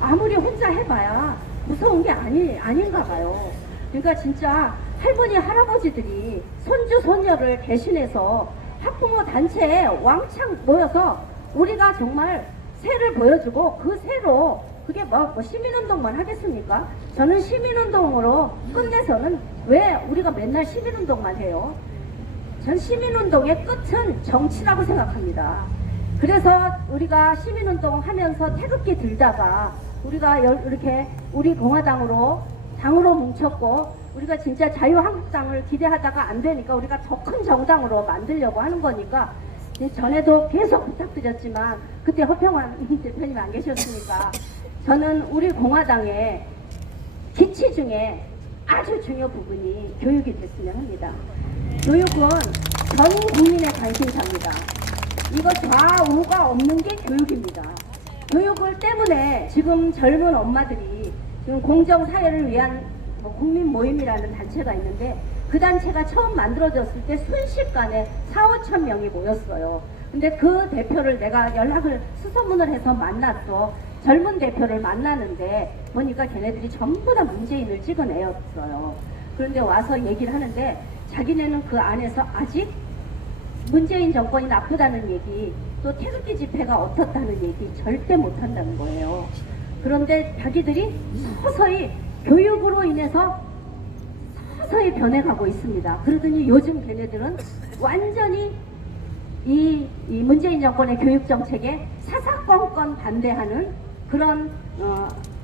아무리 혼자 해봐야 무서운 게 아닌가 봐요. 그러니까 진짜 할머니 할아버지들이 손주 손녀를 대신해서 학부모 단체에 왕창 모여서 우리가 정말 새를 보여주고 그 새로 그게 뭐 시민운동만 하겠습니까? 저는 시민운동으로 끝내서는 왜 우리가 맨날 시민운동만 해요? 전 시민운동의 끝은 정치라고 생각합니다. 그래서 우리가 시민운동 하면서 태극기 들다가 우리가 이렇게 우리 공화당으로 당으로 뭉쳤고 우리가 진짜 자유한국당을 기대하다가 안 되니까 우리가 더 큰 정당으로 만들려고 하는 거니까 전에도 계속 부탁드렸지만 그때 허평환 대표님 안 계셨으니까 저는 우리 공화당의 기치 중에 아주 중요 부분이 교육이 됐으면 합니다. 교육은 전 국민의 관심사입니다. 이거 좌우가 없는 게 교육입니다. 교육을 때문에 지금 젊은 엄마들이 지금 공정사회를 위한 국민 모임이라는 단체가 있는데 그 단체가 처음 만들어졌을 때 순식간에 4~5천 명이 모였어요. 근데 그 대표를 내가 연락을 수소문을 해서 만났어. 젊은 대표를 만나는데 보니까 걔네들이 전부 다 문재인을 찍어내었어요. 그런데 와서 얘기를 하는데 자기네는 그 안에서 아직 문재인 정권이 나쁘다는 얘기 또 태극기 집회가 어떻다는 얘기 절대 못한다는 거예요. 그런데 자기들이 서서히 교육으로 인해서 서서히 변해가고 있습니다. 그러더니 요즘 걔네들은 완전히 이 문재인 정권의 교육정책에 사사건건 반대하는 그런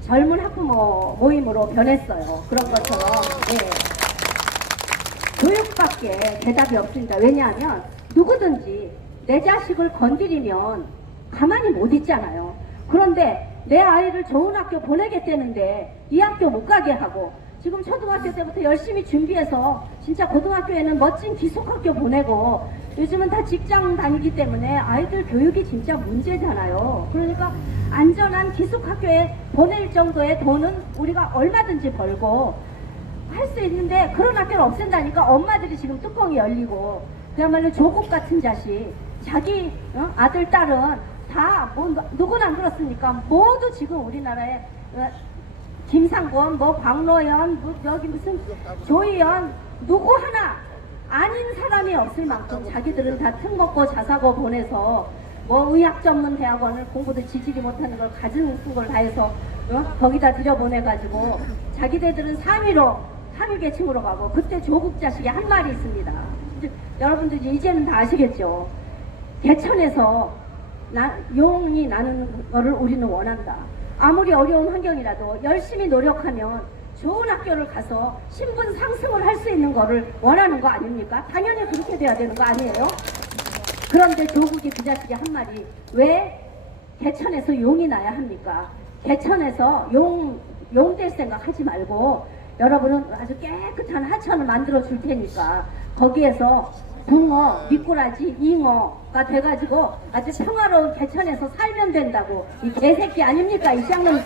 젊은 학부모 모임으로 변했어요. 그런 것처럼 교육밖에 대답이 없습니다. 왜냐하면 누구든지 내 자식을 건드리면 가만히 못 있잖아요. 그런데 내 아이를 좋은 학교 보내겠다는데 이 학교 못 가게 하고 지금 초등학교 때부터 열심히 준비해서 진짜 고등학교에는 멋진 기숙학교 보내고 요즘은 다 직장 다니기 때문에 아이들 교육이 진짜 문제잖아요. 그러니까 안전한 기숙학교에 보낼 정도의 돈은 우리가 얼마든지 벌고 할 수 있는데 그런 학교를 없앤다니까 엄마들이 지금 뚜껑이 열리고 그야말로 조국 같은 자식 자기 아들 딸은 다 뭐 누구나 안 그렇습니까? 모두 지금 우리나라에 김상곤 뭐 광로연 여기 무슨 조희연 누구 하나 아닌 사람이 없을 만큼 자기들은 다 특목고 자사고 보내서 뭐 의학 전문 대학원을 공부도 지지리 못하는 걸 가진 걸 다 해서 거기다 들여보내가지고 자기들은 3위계층으로 가고 그때 조국 자식이 한 말이 있습니다. 여러분들 이제는 다 아시겠죠? 개천에서 용이 나는 거를 우리는 원한다. 아무리 어려운 환경이라도 열심히 노력하면 좋은 학교를 가서 신분 상승을 할 수 있는 거를 원하는 거 아닙니까? 당연히 그렇게 돼야 되는 거 아니에요? 그런데 조국이 그 자식이 한 말이 왜 개천에서 용이 나야 합니까? 개천에서 용 될 생각 하지 말고 여러분은 아주 깨끗한 하천을 만들어 줄 테니까 거기에서 붕어, 미꾸라지, 잉어가 돼가지고 아주 평화로운 개천에서 살면 된다고 이 개새끼 아닙니까? 이 쌍놈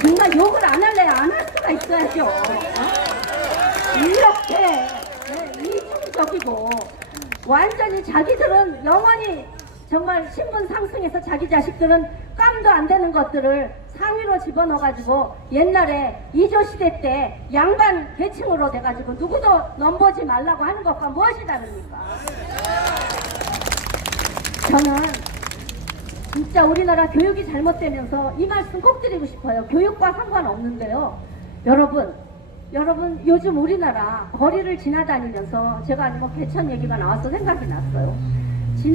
정말 욕을 안 할래야 안 할 수가 있어야죠. 이렇게 이중적이고 완전히 자기들은 영원히 정말 신분 상승해서 자기 자식들은 깜도 안 되는 것들을 상위로 집어넣어가지고 옛날에 이조시대 때 양반 계층으로 돼가지고 누구도 넘보지 말라고 하는 것과 무엇이 다릅니까? 저는 진짜 우리나라 교육이 잘못되면서 이 말씀 꼭 드리고 싶어요. 교육과 상관없는데요. 여러분 요즘 우리나라 거리를 지나다니면서 제가 뭐 개천 얘기가 나와서 생각이 났어요.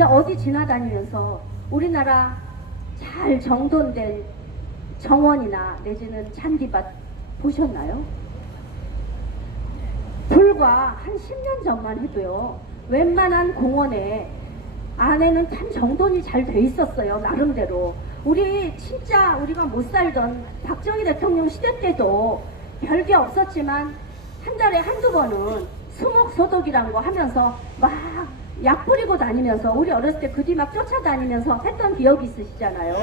어디 지나다니면서 우리나라 잘 정돈된 정원이나 내지는 잔디밭 보셨나요? 불과 한 10년 전만 해도요. 웬만한 공원에 안에는 참 정돈이 잘 돼 있었어요. 나름대로. 진짜 우리가 못 살던 박정희 대통령 시대 때도 별게 없었지만 한 달에 한두 번은 수목소독이란 거 하면서 막 약 뿌리고 다니면서 우리 어렸을 때 그 뒤 막 쫓아다니면서 했던 기억이 있으시잖아요.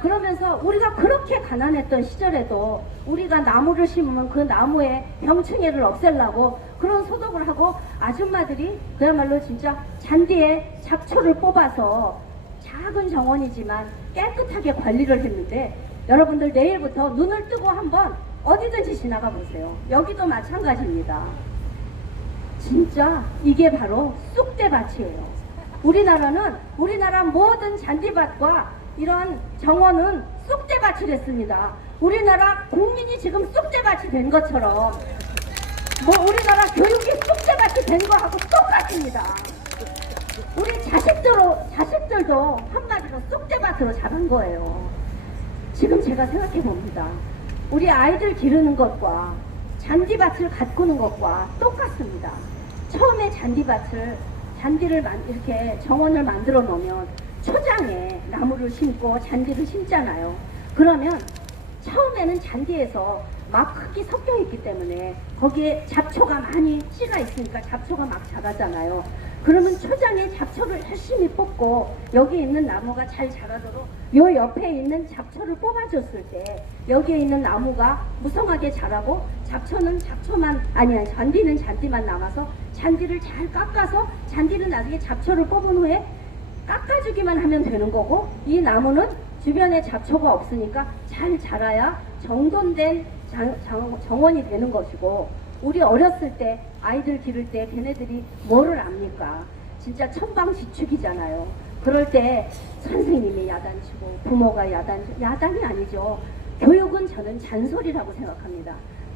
그러면서 우리가 그렇게 가난했던 시절에도 우리가 나무를 심으면 그 나무에 병충해를 없애려고 그런 소독을 하고 아줌마들이 그야말로 진짜 잔디에 잡초를 뽑아서 작은 정원이지만 깨끗하게 관리를 했는데 여러분들 내일부터 눈을 뜨고 한번 어디든지 지나가 보세요. 여기도 마찬가지입니다. 진짜 이게 바로 쑥대밭이에요. 우리나라 모든 잔디밭과 이런 정원은 쑥대밭이 됐습니다. 우리나라 국민이 지금 쑥대밭이 된 것처럼 우리나라 교육이 쑥대밭이 된 거하고 똑같습니다. 우리 자식들도 한마디로 쑥대밭으로 자란 거예요. 지금 제가 생각해 봅니다. 우리 아이들 기르는 것과 잔디밭을 가꾸는 것과 똑같습니다. 처음에 잔디를 이렇게 정원을 만들어 놓으면 초장에 나무를 심고 잔디를 심잖아요. 그러면 처음에는 잔디에서 막 흙이 섞여 있기 때문에 거기에 잡초가 많이 씨가 있으니까 잡초가 막 자라잖아요. 그러면 초장에 잡초를 열심히 뽑고 여기 있는 나무가 잘 자라도록 요 옆에 있는 잡초를 뽑아줬을 때 여기에 있는 나무가 무성하게 자라고 잔디는 잔디만 남아서 잔디를 잘 깎아서 잔디는 나중에 잡초를 뽑은 후에 깎아주기만 하면 되는 거고 이 나무는 주변에 잡초가 없으니까 잘 자라야 정돈된 정원이 되는 것이고 우리 어렸을 때 아이들 기를 때 걔네들이 뭐를 압니까? 진짜 천방지축이잖아요. 그럴 때 선생님이 야단치고 부모가 야단이 아니죠. 교육은 저는 잔소리라고 생각합니다.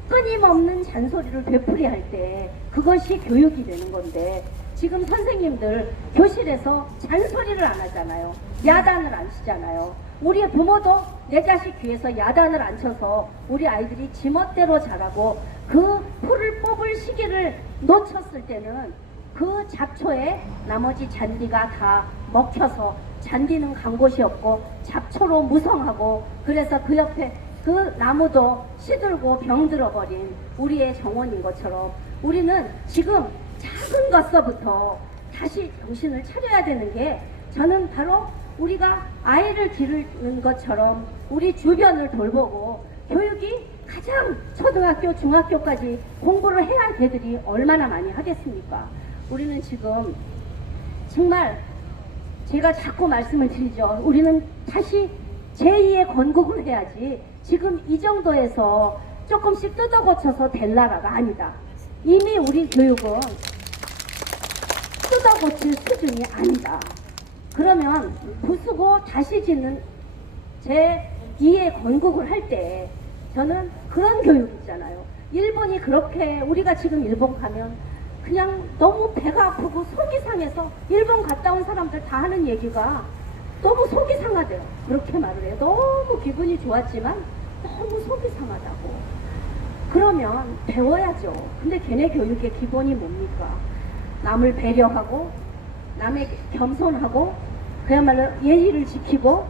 끊임없는 잔소리를 되풀이할 때 그것이 교육이 되는 건데 지금 선생님들 교실에서 잔소리를 안 하잖아요. 야단을 안 치잖아요. 우리 부모도 내 자식 귀에서 야단을 안 쳐서 우리 아이들이 지멋대로 자라고 그 풀을 뽑을 시기를 놓쳤을 때는 그 잡초에 나머지 잔디가 다 먹혀서 잔디는 간 곳이 없고 잡초로 무성하고 그래서 그 옆에 그 나무도 시들고 병들어버린 우리의 정원인 것처럼 우리는 지금 작은 것서부터 다시 정신을 차려야 되는 게 저는 바로 우리가 아이를 기르는 것처럼 우리 주변을 돌보고 교육이 가장 초등학교, 중학교까지 공부를 해야 할 걔들이 얼마나 많이 하겠습니까? 우리는 지금 정말 제가 자꾸 말씀을 드리죠. 우리는 다시 제2의 건국을 해야지 지금 이 정도에서 조금씩 뜯어고쳐서 될 나라가 아니다. 이미 우리 교육은 뜯어고칠 수준이 아니다. 그러면 부수고 다시 짓는 제2의 건국을 할 때 저는 그런 교육 있잖아요. 일본이 그렇게 우리가 지금 일본 가면 그냥 너무 배가 아프고 속이 상해서 일본 갔다 온 사람들 다 하는 얘기가 너무 속이 상하대요. 그렇게 말을 해요. 너무 기분이 좋았지만 너무 속이 상하다고. 그러면 배워야죠. 근데 걔네 교육의 기본이 뭡니까? 남을 배려하고 남의 겸손하고 그야말로 예의를 지키고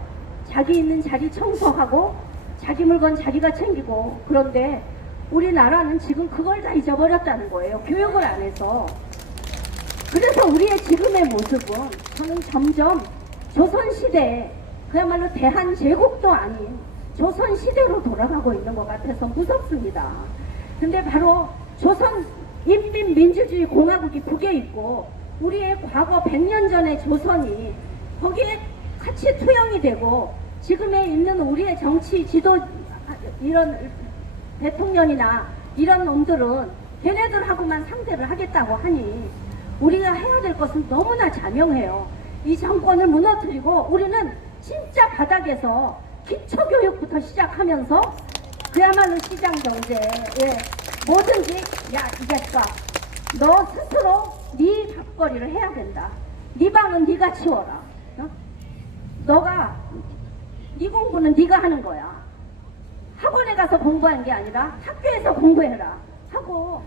자기 있는 자리 청소하고 자기 물건 자기가 챙기고. 그런데 우리나라는 지금 그걸 다 잊어버렸다는 거예요. 교육을 안 해서. 그래서 우리의 지금의 모습은 저는 점점 조선시대, 그야말로 대한제국도 아닌 조선시대로 돌아가고 있는 것 같아서 무섭습니다. 근데 바로 조선인민민주주의 공화국이 북에 있고 우리의 과거 100년 전의 조선이 거기에 같이 투영이 되고 지금에 있는 우리의 정치 지도 이런 대통령이나 이런 놈들은 걔네들하고만 상대를 하겠다고 하니 우리가 해야 될 것은 너무나 자명해요. 이 정권을 무너뜨리고 우리는 진짜 바닥에서 기초교육부터 시작하면서 그야말로 시장경제에 뭐든지 야 이 자식아 너 스스로 네 밥벌이를 해야 된다. 네 방은 네가 치워라. 너가 네 공부는 네가 하는 거야. 학원에 가서 공부하는 게 아니라 학교에서 공부해라 하고.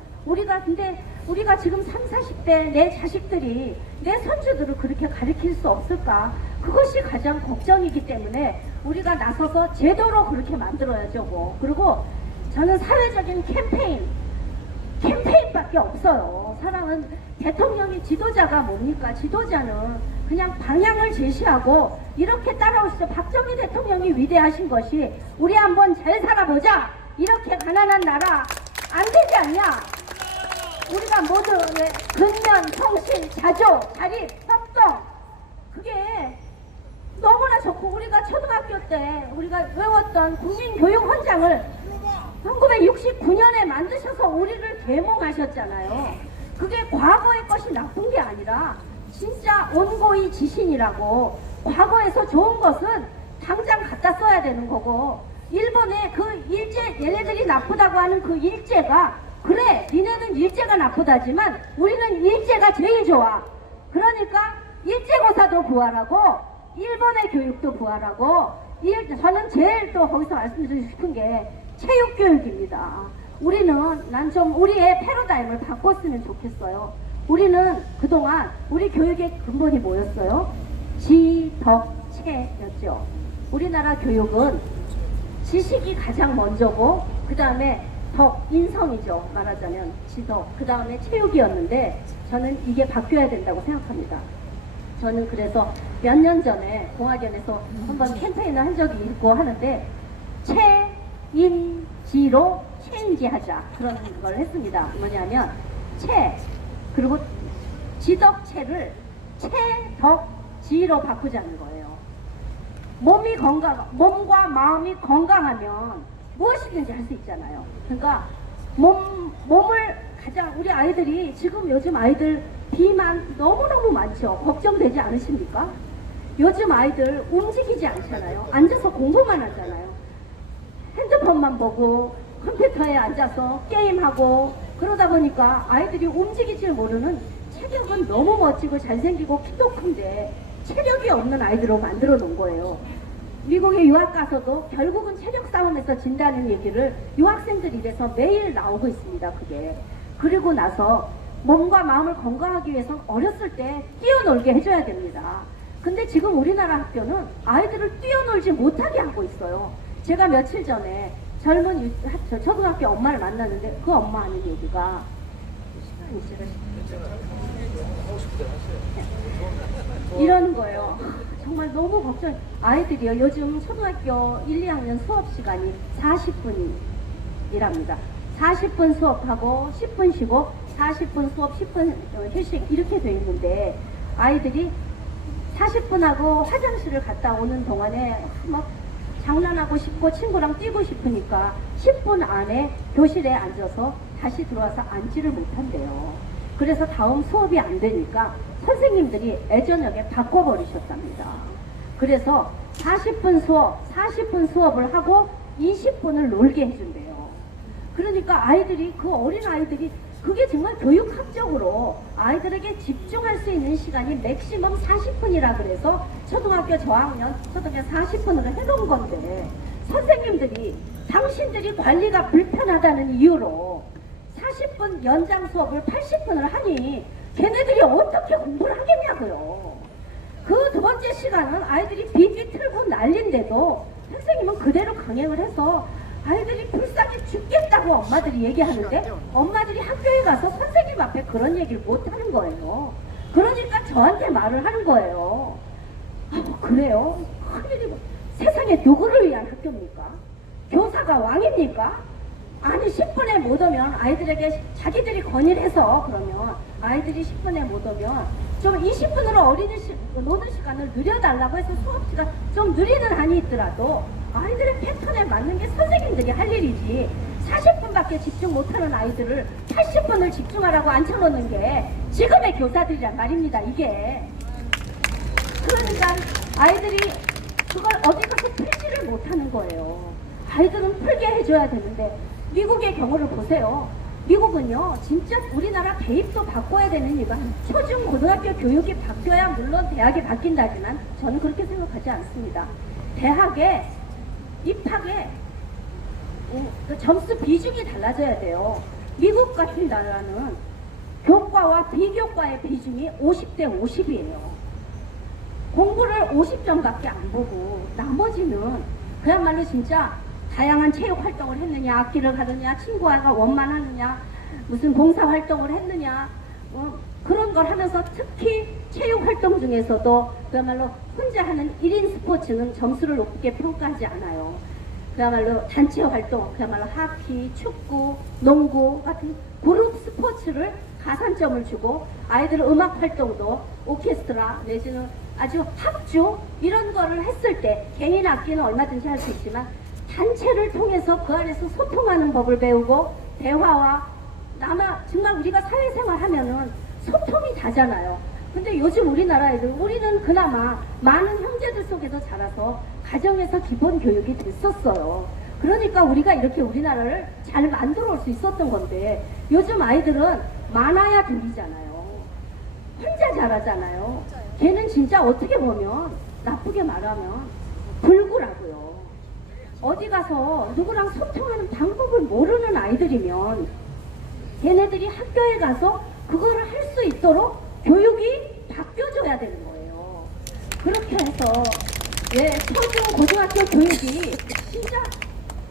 근데 우리가 지금 30, 40대 내 자식들이 내 손주들을 그렇게 가르칠 수 없을까? 그것이 가장 걱정이기 때문에 우리가 나서서 제도로 그렇게 만들어야죠. 뭐. 그리고 저는 사회적인 캠페인밖에 없어요. 사람은 대통령이 지도자가 뭡니까? 지도자는 그냥 방향을 제시하고 이렇게 따라오시죠. 박정희 대통령이 위대하신 것이 우리 한번 잘 살아보자. 이렇게 가난한 나라 안 되지 않냐? 우리가 모두 근면, 성실, 자조, 자립, 협동 그게 너무나 좋고 우리가 초등학교 때 우리가 외웠던 국민교육헌장을 1969년에 만드셔서 우리를 계몽하셨잖아요. 그게 과거의 것이 나쁜 게 아니라 진짜 온고의 지신이라고. 과거에서 좋은 것은 당장 갖다 써야 되는 거고 일본의 그 일제, 얘네들이 나쁘다고 하는 그 일제가 그래 니네는 일제가 나쁘다지만 우리는 일제가 제일 좋아. 그러니까 일제고사도 부활하고 일본의 교육도 부활하고 저는 제일 또 거기서 말씀드리고 싶은 게 체육교육입니다. 난 좀 우리의 패러다임을 바꿨으면 좋겠어요. 우리는 그동안 우리 교육의 근본이 뭐였어요? 지덕체였죠. 우리나라 교육은 지식이 가장 먼저고 그 다음에 덕, 인성이죠. 말하자면 지덕, 그 다음에 체육이었는데 저는 이게 바뀌어야 된다고 생각합니다. 저는 그래서 몇 년 전에 공학연에서 한번 캠페인을 한 적이 있고 하는데 체인지로 체인지하자 그런 걸 했습니다. 뭐냐면 그리고 지덕체를 체덕지로 바꾸자는 거예요. 몸과 마음이 건강하면 무엇이든지 할 수 있잖아요. 그러니까 몸을 가장 우리 아이들이 지금 요즘 아이들 비만 너무너무 많죠. 걱정되지 않으십니까? 요즘 아이들 움직이지 않잖아요. 앉아서 공부만 하잖아요. 핸드폰만 보고 컴퓨터에 앉아서 게임하고 그러다 보니까 아이들이 움직이질 모르는 체격은 너무 멋지고 잘생기고 키도 큰데 체력이 없는 아이들로 만들어 놓은 거예요. 미국에 유학 가서도 결국은 체력 싸움에서 진다는 얘기를 유학생들 입에서 매일 나오고 있습니다. 그게. 그리고 나서 몸과 마음을 건강하기 위해서 어렸을 때 뛰어놀게 해줘야 됩니다. 근데 지금 우리나라 학교는 아이들을 뛰어놀지 못하게 하고 있어요. 제가 며칠 전에 젊은 초등학교 엄마를 만났는데 그 엄마 하는 얘기가 시간이 싫으시죠? 이러는 거예요. 정말 너무 걱정. 아이들이요, 요즘 초등학교 1, 2학년 수업 시간이 40분이랍니다. 40분 수업하고 10분 쉬고 40분 수업 10분 휴식 이렇게 돼 있는데 아이들이 40분하고 화장실을 갔다 오는 동안에 막 장난하고 싶고 친구랑 뛰고 싶으니까 10분 안에 교실에 앉아서 다시 들어와서 앉지를 못한대요. 그래서 다음 수업이 안 되니까 선생님들이 애저녁에 바꿔버리셨답니다. 그래서 40분 수업을 하고 20분을 놀게 해준대요. 그러니까 아이들이, 그 어린 아이들이 그게 정말 교육학적으로 아이들에게 집중할 수 있는 시간이 맥시멈 40분이라 그래서 초등학교 저학년, 초등학교 40분으로 해놓은 건데 선생님들이 당신들이 관리가 불편하다는 이유로 40분 연장 수업을 80분을 하니 걔네들이 어떻게 공부를 하겠냐고요. 그 두 번째 시간은 아이들이 비비 틀고 난린데도 선생님은 그대로 강행을 해서 아이들이 불쌍해 죽겠다고 엄마들이 얘기하는데 엄마들이 학교에 가서 선생님 앞에 그런 얘기를 못 하는 거예요. 그러니까 저한테 말을 하는 거예요. 그래요? 큰일이고. 세상에 누구를 위한 학교입니까? 교사가 왕입니까? 아니 10분에 못 오면 아이들에게 자기들이 건의를 해서 그러면 아이들이 10분에 못 오면 좀 20분으로 노는 시간을 늘려달라고 해서 수업시간 좀 느리는 한이 있더라도 아이들의 패턴에 맞는 게 선생님들이 할 일이지 40분밖에 집중 못하는 아이들을 80분을 집중하라고 앉혀놓는 게 지금의 교사들이란 말입니다. 이게 그러니까 아이들이 그걸 어디 가서 풀지를 못하는 거예요. 아이들은 풀게 해줘야 되는데 미국의 경우를 보세요. 미국은요 진짜 우리나라 대입도 바꿔야 되는 이유가 초중 고등학교 교육이 바뀌어야 물론 대학이 바뀐다지만 저는 그렇게 생각하지 않습니다. 대학에 입학에 그 점수 비중이 달라져야 돼요. 미국 같은 나라는 교과와 비교과의 비중이 50대 50이에요. 공부를 50점밖에 안 보고 나머지는 그야말로 진짜 다양한 체육 활동을 했느냐, 악기를 가느냐, 친구와 원만하느냐, 무슨 봉사 활동을 했느냐, 그런 걸 하면서 특히 체육 활동 중에서도 그야말로 혼자 하는 1인 스포츠는 점수를 높게 평가하지 않아요. 그야말로 단체 활동, 그야말로 하키, 축구, 농구 같은 그룹 스포츠를 가산점을 주고 아이들 음악 활동도 오케스트라 내지는 아주 합주 이런 거를 했을 때 개인 악기는 얼마든지 할 수 있지만 단체를 통해서 그 안에서 소통하는 법을 배우고 대화와 정말 우리가 사회생활 하면은 소통이 다잖아요. 근데 요즘 우리나라 애들 우리는 그나마 많은 형제들 속에서 자라서 가정에서 기본 교육이 됐었어요. 그러니까 우리가 이렇게 우리나라를 잘 만들어 올 수 있었던 건데 요즘 아이들은 많아야 둘이잖아요. 혼자 자라잖아요. 걔는 진짜 어떻게 보면 나쁘게 말하면 불구라고요. 어디 가서 누구랑 소통하는 방법을 모르는 아이들이면 걔네들이 학교에 가서 그거를 할 수 있도록 교육이 바뀌어줘야 되는 거예요. 그렇게 해서 초중 고등학교 교육이 진짜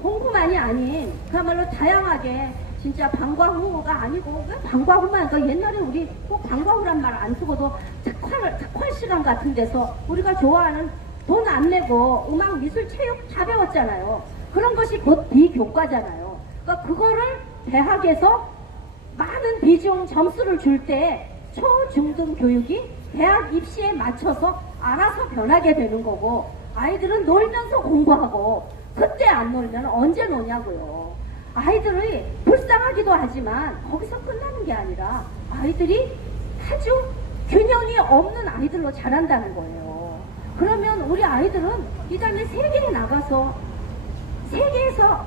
공부만이 아닌 그야말로 다양하게 진짜 방과후가 아니고 방과후만 옛날에 우리 꼭 방과후란 말 안 쓰고도 특활 시간 같은 데서 우리가 좋아하는 돈 안 내고 음악, 미술, 체육 다 배웠잖아요. 그런 것이 곧 비교과잖아요. 그러니까 그거를 대학에서 많은 비중 점수를 줄 때 초, 중, 등 교육이 대학 입시에 맞춰서 알아서 변하게 되는 거고 아이들은 놀면서 공부하고 그때 안 놀면 언제 노냐고요. 아이들이 불쌍하기도 하지만 거기서 끝나는 게 아니라 아이들이 아주 균형이 없는 아이들로 자란다는 거예요. 그러면 우리 아이들은 이 다음에 세계에 나가서 세계에서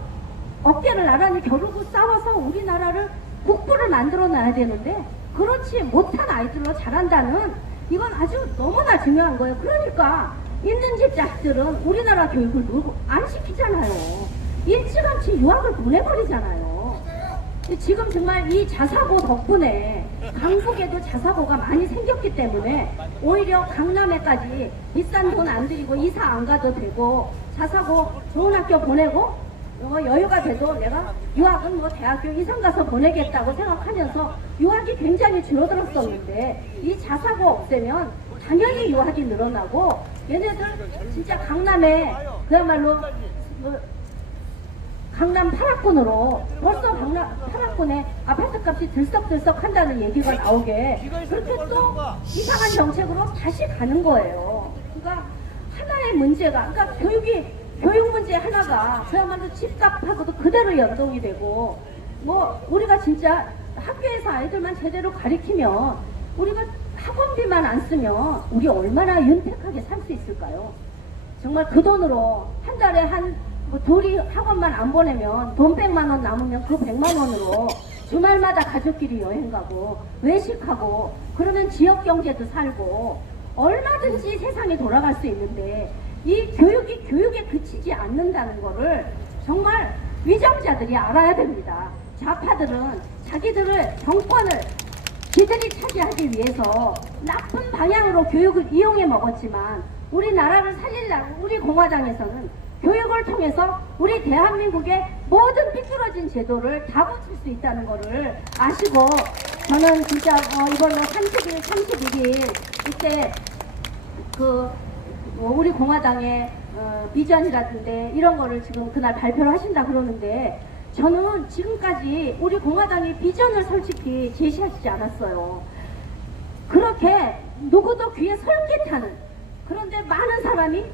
어깨를 나란히 겨루고 싸워서 우리나라를 국부를 만들어 놔야 되는데 그렇지 못한 아이들로 자란다는 이건 아주 너무나 중요한 거예요. 그러니까 있는 집 자식들은 우리나라 교육을 안 시키잖아요. 일찌감치 유학을 보내버리잖아요. 지금 정말 이 자사고 덕분에 강북에도 자사고가 많이 생겼기 때문에 오히려 강남에까지 비싼 돈 안 들이고 이사 안 가도 되고 자사고 좋은 학교 보내고 여유가 돼도 내가 유학은 뭐 대학교 이상 가서 보내겠다고 생각하면서 유학이 굉장히 줄어들었었는데 이 자사고 없애면 당연히 유학이 늘어나고 얘네들 진짜 강남에 그야말로 강남 8학군으로 벌써 강남 8학군에 아파트 값이 들썩들썩 한다는 얘기가 나오게 그렇게 또 이상한 정책으로 다시 가는 거예요. 그러니까 하나의 문제가 그러니까 교육 문제 하나가 그야말로 집값하고도 그대로 연동이 되고 뭐 우리가 진짜 학교에서 아이들만 제대로 가르치면 우리가 학원비만 안 쓰면 우리 얼마나 윤택하게 살 수 있을까요? 정말 그 돈으로 한 달에 뭐 둘이 학원만 안 보내면 돈 100만 원 남으면 그 100만 원으로 주말마다 가족끼리 여행 가고 외식하고 그러면 지역 경제도 살고 얼마든지 세상이 돌아갈 수 있는데 이 교육이 교육에 그치지 않는다는 거를 정말 위정자들이 알아야 됩니다. 좌파들은 자기들의 정권을 지들이 차지하기 위해서 나쁜 방향으로 교육을 이용해 먹었지만 우리나라를 살리려고 우리 공화당에서는 교육을 통해서 우리 대한민국의 모든 삐뚤어진 제도를 다 고칠 수 있다는 거를 아시고 저는 진짜 이번 30일, 31일 이때 우리 공화당의 비전이라든지 이런 거를 지금 그날 발표를 하신다 그러는데 저는 지금까지 우리 공화당이 비전을 솔직히 제시하시지 않았어요. 그렇게 누구도 귀에 솔깃하는 그런데 많은 사람이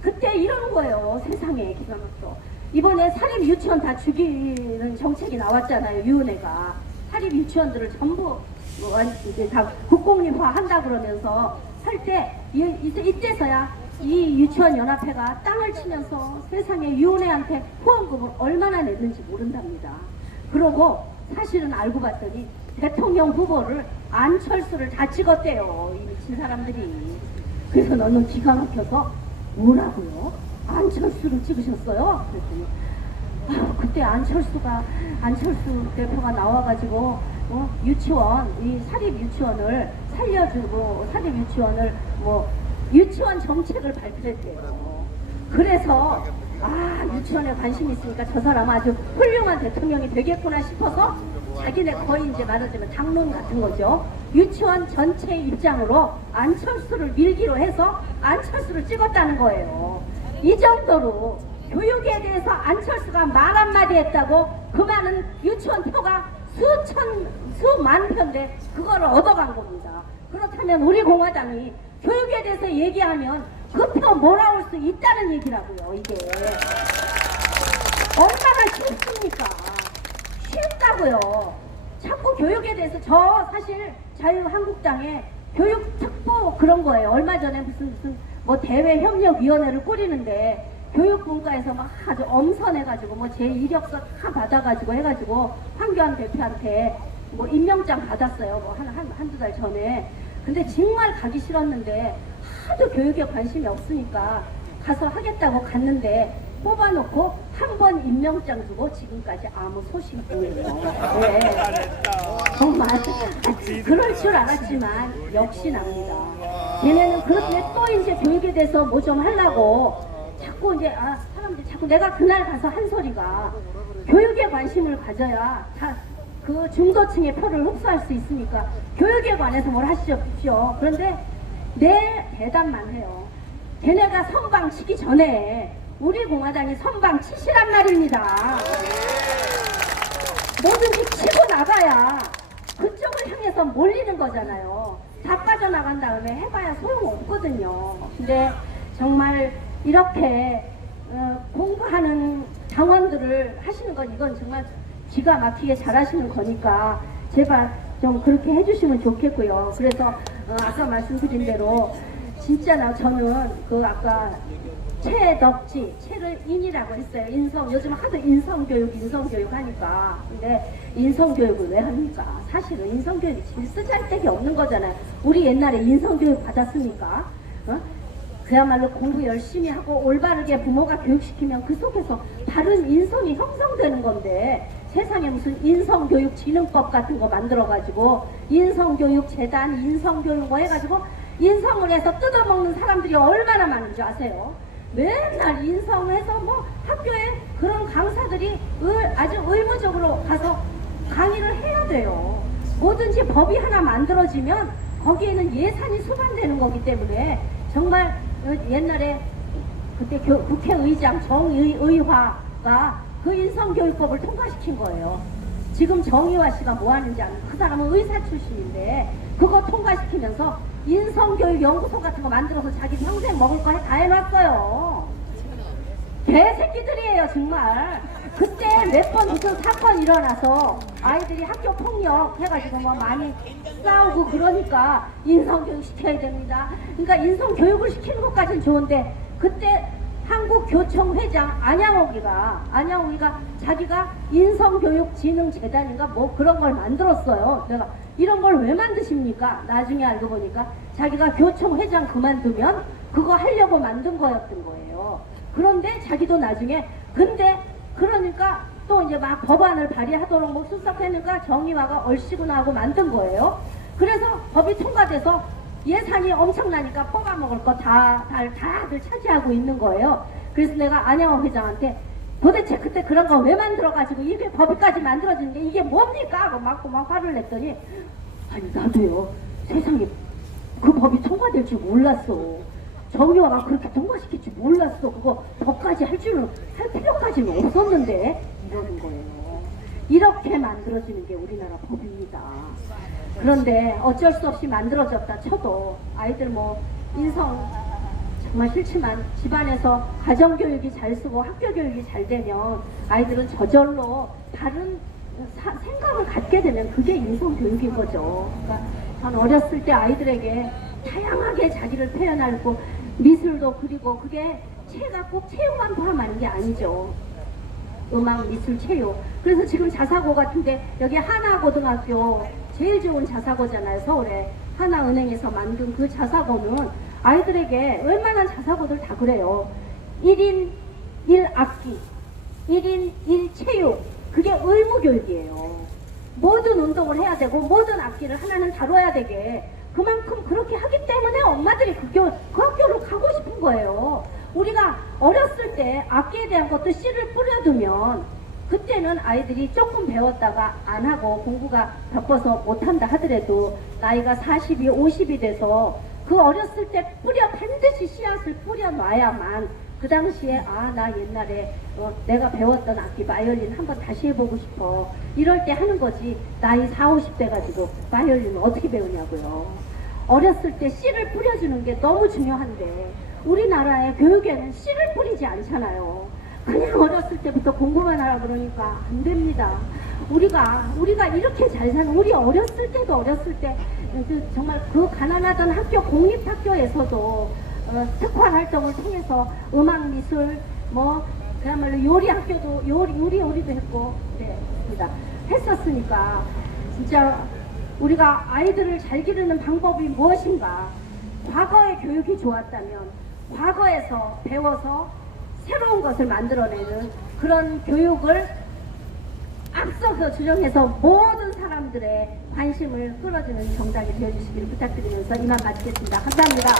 그때 이러는 거예요. 세상에 기가 막혀. 이번에 사립 유치원 다 죽이는 정책이 나왔잖아요. 유은혜가 사립 유치원들을 전부 이제 다 국공립화 한다 그러면서 할 때 이때서야 이 유치원 연합회가 땅을 치면서 세상에 유은혜한테 후원금을 얼마나 냈는지 모른답니다. 그러고 사실은 알고 봤더니 대통령 후보를 안철수를 다 찍었대요. 이 미친 사람들이. 그래서 너는 기가 막혀서 뭐라고요? 안철수를 찍으셨어요? 그랬더니 그때 안철수 대표가 나와가지고 유치원 이 사립 유치원을 살려주고 사립 유치원을 유치원 정책을 발표했대요. 그래서 유치원에 관심이 있으니까 저 사람 아주 훌륭한 대통령이 되겠구나 싶어서 자기네 거의 이제 말하자면 당론 같은 거죠. 유치원 전체 입장으로 안철수를 밀기로 해서 안철수를 찍었다는 거예요. 이 정도로 교육에 대해서 안철수가 말 한마디 했다고 그 많은 유치원 표가 수만 표인데 그거를 얻어간 겁니다. 그렇다면 우리 공화당이 교육에 대해서 얘기하면 그 표 몰아올 수 있다는 얘기라고요. 이게 얼마나 쉽습니까? 쉽다고요. 자꾸 교육에 대해서 사실 자유한국당에 교육특보 그런 거예요. 얼마 전에 무슨 대외협력위원회를 꾸리는데 교육분과에서 막 아주 엄선해가지고 제 이력서 다 받아가지고 해가지고 황교안 대표한테 임명장 받았어요. 한두 달 전에. 근데 정말 가기 싫었는데 하도 교육에 관심이 없으니까 가서 하겠다고 갔는데 뽑아놓고 한 번 임명장 주고 지금까지 아무 소식이 없네요. 네. 정말 그럴 줄 알았지만 역시 납니다. 얘네는 그렇게 또 이제 교육에 대해서 뭐 좀 하려고 자꾸 이제 사람들이 자꾸 내가 그날 가서 한 소리가 교육에 관심을 가져야 그 중도층의 표를 흡수할 수 있으니까 교육에 관해서 뭘 하십시오. 그런데 내 대답만 해요. 걔네가 선방 치기 전에 우리 공화당이 선방 치시란 말입니다. 뭐든지 치고 나가야 그쪽을 향해서 몰리는 거잖아요. 다 빠져나간 다음에 해봐야 소용없거든요. 근데 정말 이렇게 공부하는 당원들을 하시는 건 이건 정말 기가 막히게 잘하시는 거니까 제발 좀 그렇게 해주시면 좋겠고요. 그래서 아까 말씀드린 대로 진짜 저는 아까 채를 인이라고 했어요. 요즘 하도 인성교육 하니까. 근데 인성교육을 왜 합니까? 사실은 인성교육이 제일 쓰잘데기 없는 거잖아요. 우리 옛날에 인성교육 받았습니까? 그야말로 공부 열심히 하고 올바르게 부모가 교육시키면 그 속에서 바른 인성이 형성되는 건데 세상에 무슨 인성교육진흥법 같은 거 만들어가지고 인성교육재단, 인성교육 뭐 해가지고 인성을 해서 뜯어먹는 사람들이 얼마나 많은지 아세요? 맨날 인성해서 뭐 학교에 그런 강사들이 아주 의무적으로 가서 강의를 해야 돼요. 뭐든지 법이 하나 만들어지면 거기에는 예산이 수반되는 거기 때문에 정말 옛날에 그때 국회의장 정의화가 그 인성교육법을 통과시킨 거예요. 지금 정의화 씨가 뭐 하는지 아는 그 사람은 의사 출신인데 그거 통과시키면서 인성교육연구소 같은 거 만들어서 자기 평생 먹을 거 다 해놨어요. 개새끼들이에요 정말. 그때 몇 번 무슨 사건 일어나서 아이들이 학교 폭력 해가지고 뭐 많이 싸우고 그러니까 인성교육 시켜야 됩니다. 그러니까 인성교육을 시키는 것까지는 좋은데 그때 한국교총회장 안양옥이가 자기가 인성교육진흥재단인가 뭐 그런 걸 만들었어요. 내가 이런 걸 왜 만드십니까? 나중에 알고 보니까 자기가 교총회장 그만두면 그거 하려고 만든 거였던 거예요. 그런데 자기도 나중에 근데 그러니까 또 이제 막 법안을 발의하도록 뭐 수석했는가 정의화가 얼씨구나 하고 만든 거예요. 그래서 법이 통과돼서 예산이 엄청나니까 뽑아먹을 거 다들 차지하고 있는 거예요. 그래서 내가 안양호 회장한테 도대체 그때 그런 거 왜 만들어가지고 이게 법까지 만들어진 게 이게 뭡니까? 하고 막 화를 냈더니 아니 나도요 세상에 그 법이 통과될 줄 몰랐어. 정의화가 그렇게 통과시킬 줄 몰랐어. 그거 법까지 할 필요까지는 없었는데 이러는 거예요. 이렇게 만들어지는 게 우리나라 법입니다. 그런데 어쩔 수 없이 만들어졌다 쳐도 아이들 뭐 인성 정말 싫지만 집안에서 가정교육이 잘 쓰고 학교교육이 잘 되면 아이들은 저절로 다른 생각을 갖게 되면 그게 인성교육인 거죠. 그러니까 전 어렸을 때 아이들에게 다양하게 자기를 표현하고 미술도 그리고 그게 체가 꼭 체육만 포함하는 게 아니죠. 음악, 미술, 체육. 그래서 지금 자사고 같은데 여기 하나고등학교 제일 좋은 자사고잖아요. 서울에 하나은행에서 만든 그 자사고는 아이들에게 웬만한 자사고들 다 그래요. 1인 1악기, 1인 1체육. 그게 의무교육이에요. 모든 운동을 해야 되고 모든 악기를 하나는 다뤄야 되게 그만큼 그렇게 하기 때문에 엄마들이 그 학교로 가고 싶은 거예요. 우리가 어렸을 때 악기에 대한 것도 씨를 뿌려두면 그때는 아이들이 조금 배웠다가 안 하고 공부가 바빠서 못한다 하더라도 나이가 40이 50이 돼서 그 어렸을 때 반드시 씨앗을 뿌려놔야만 그 당시에 나 옛날에 내가 배웠던 악기 바이올린 한번 다시 해보고 싶어 이럴 때 하는 거지. 나이 40, 50대 가지고 바이올린을 어떻게 배우냐고요. 어렸을 때 씨를 뿌려주는 게 너무 중요한데 우리나라의 교육에는 씨를 뿌리지 않잖아요. 그냥 어렸을 때부터 공부만 하라 그러니까 안 됩니다. 우리가 이렇게 잘 사는 우리 어렸을 때 정말 그 가난하던 학교 공립학교에서도 특화 활동을 통해서 음악 미술 뭐 그야말로 요리 학교도 요리도 했고 했었으니까 진짜 우리가 아이들을 잘 기르는 방법이 무엇인가. 과거의 교육이 좋았다면 과거에서 배워서 새로운 것을 만들어내는 그런 교육을 앞서서 주정해서 모든 사람들의 관심을 끌어주는 정당이 되어주시기를 부탁드리면서 이만 마치겠습니다. 감사합니다.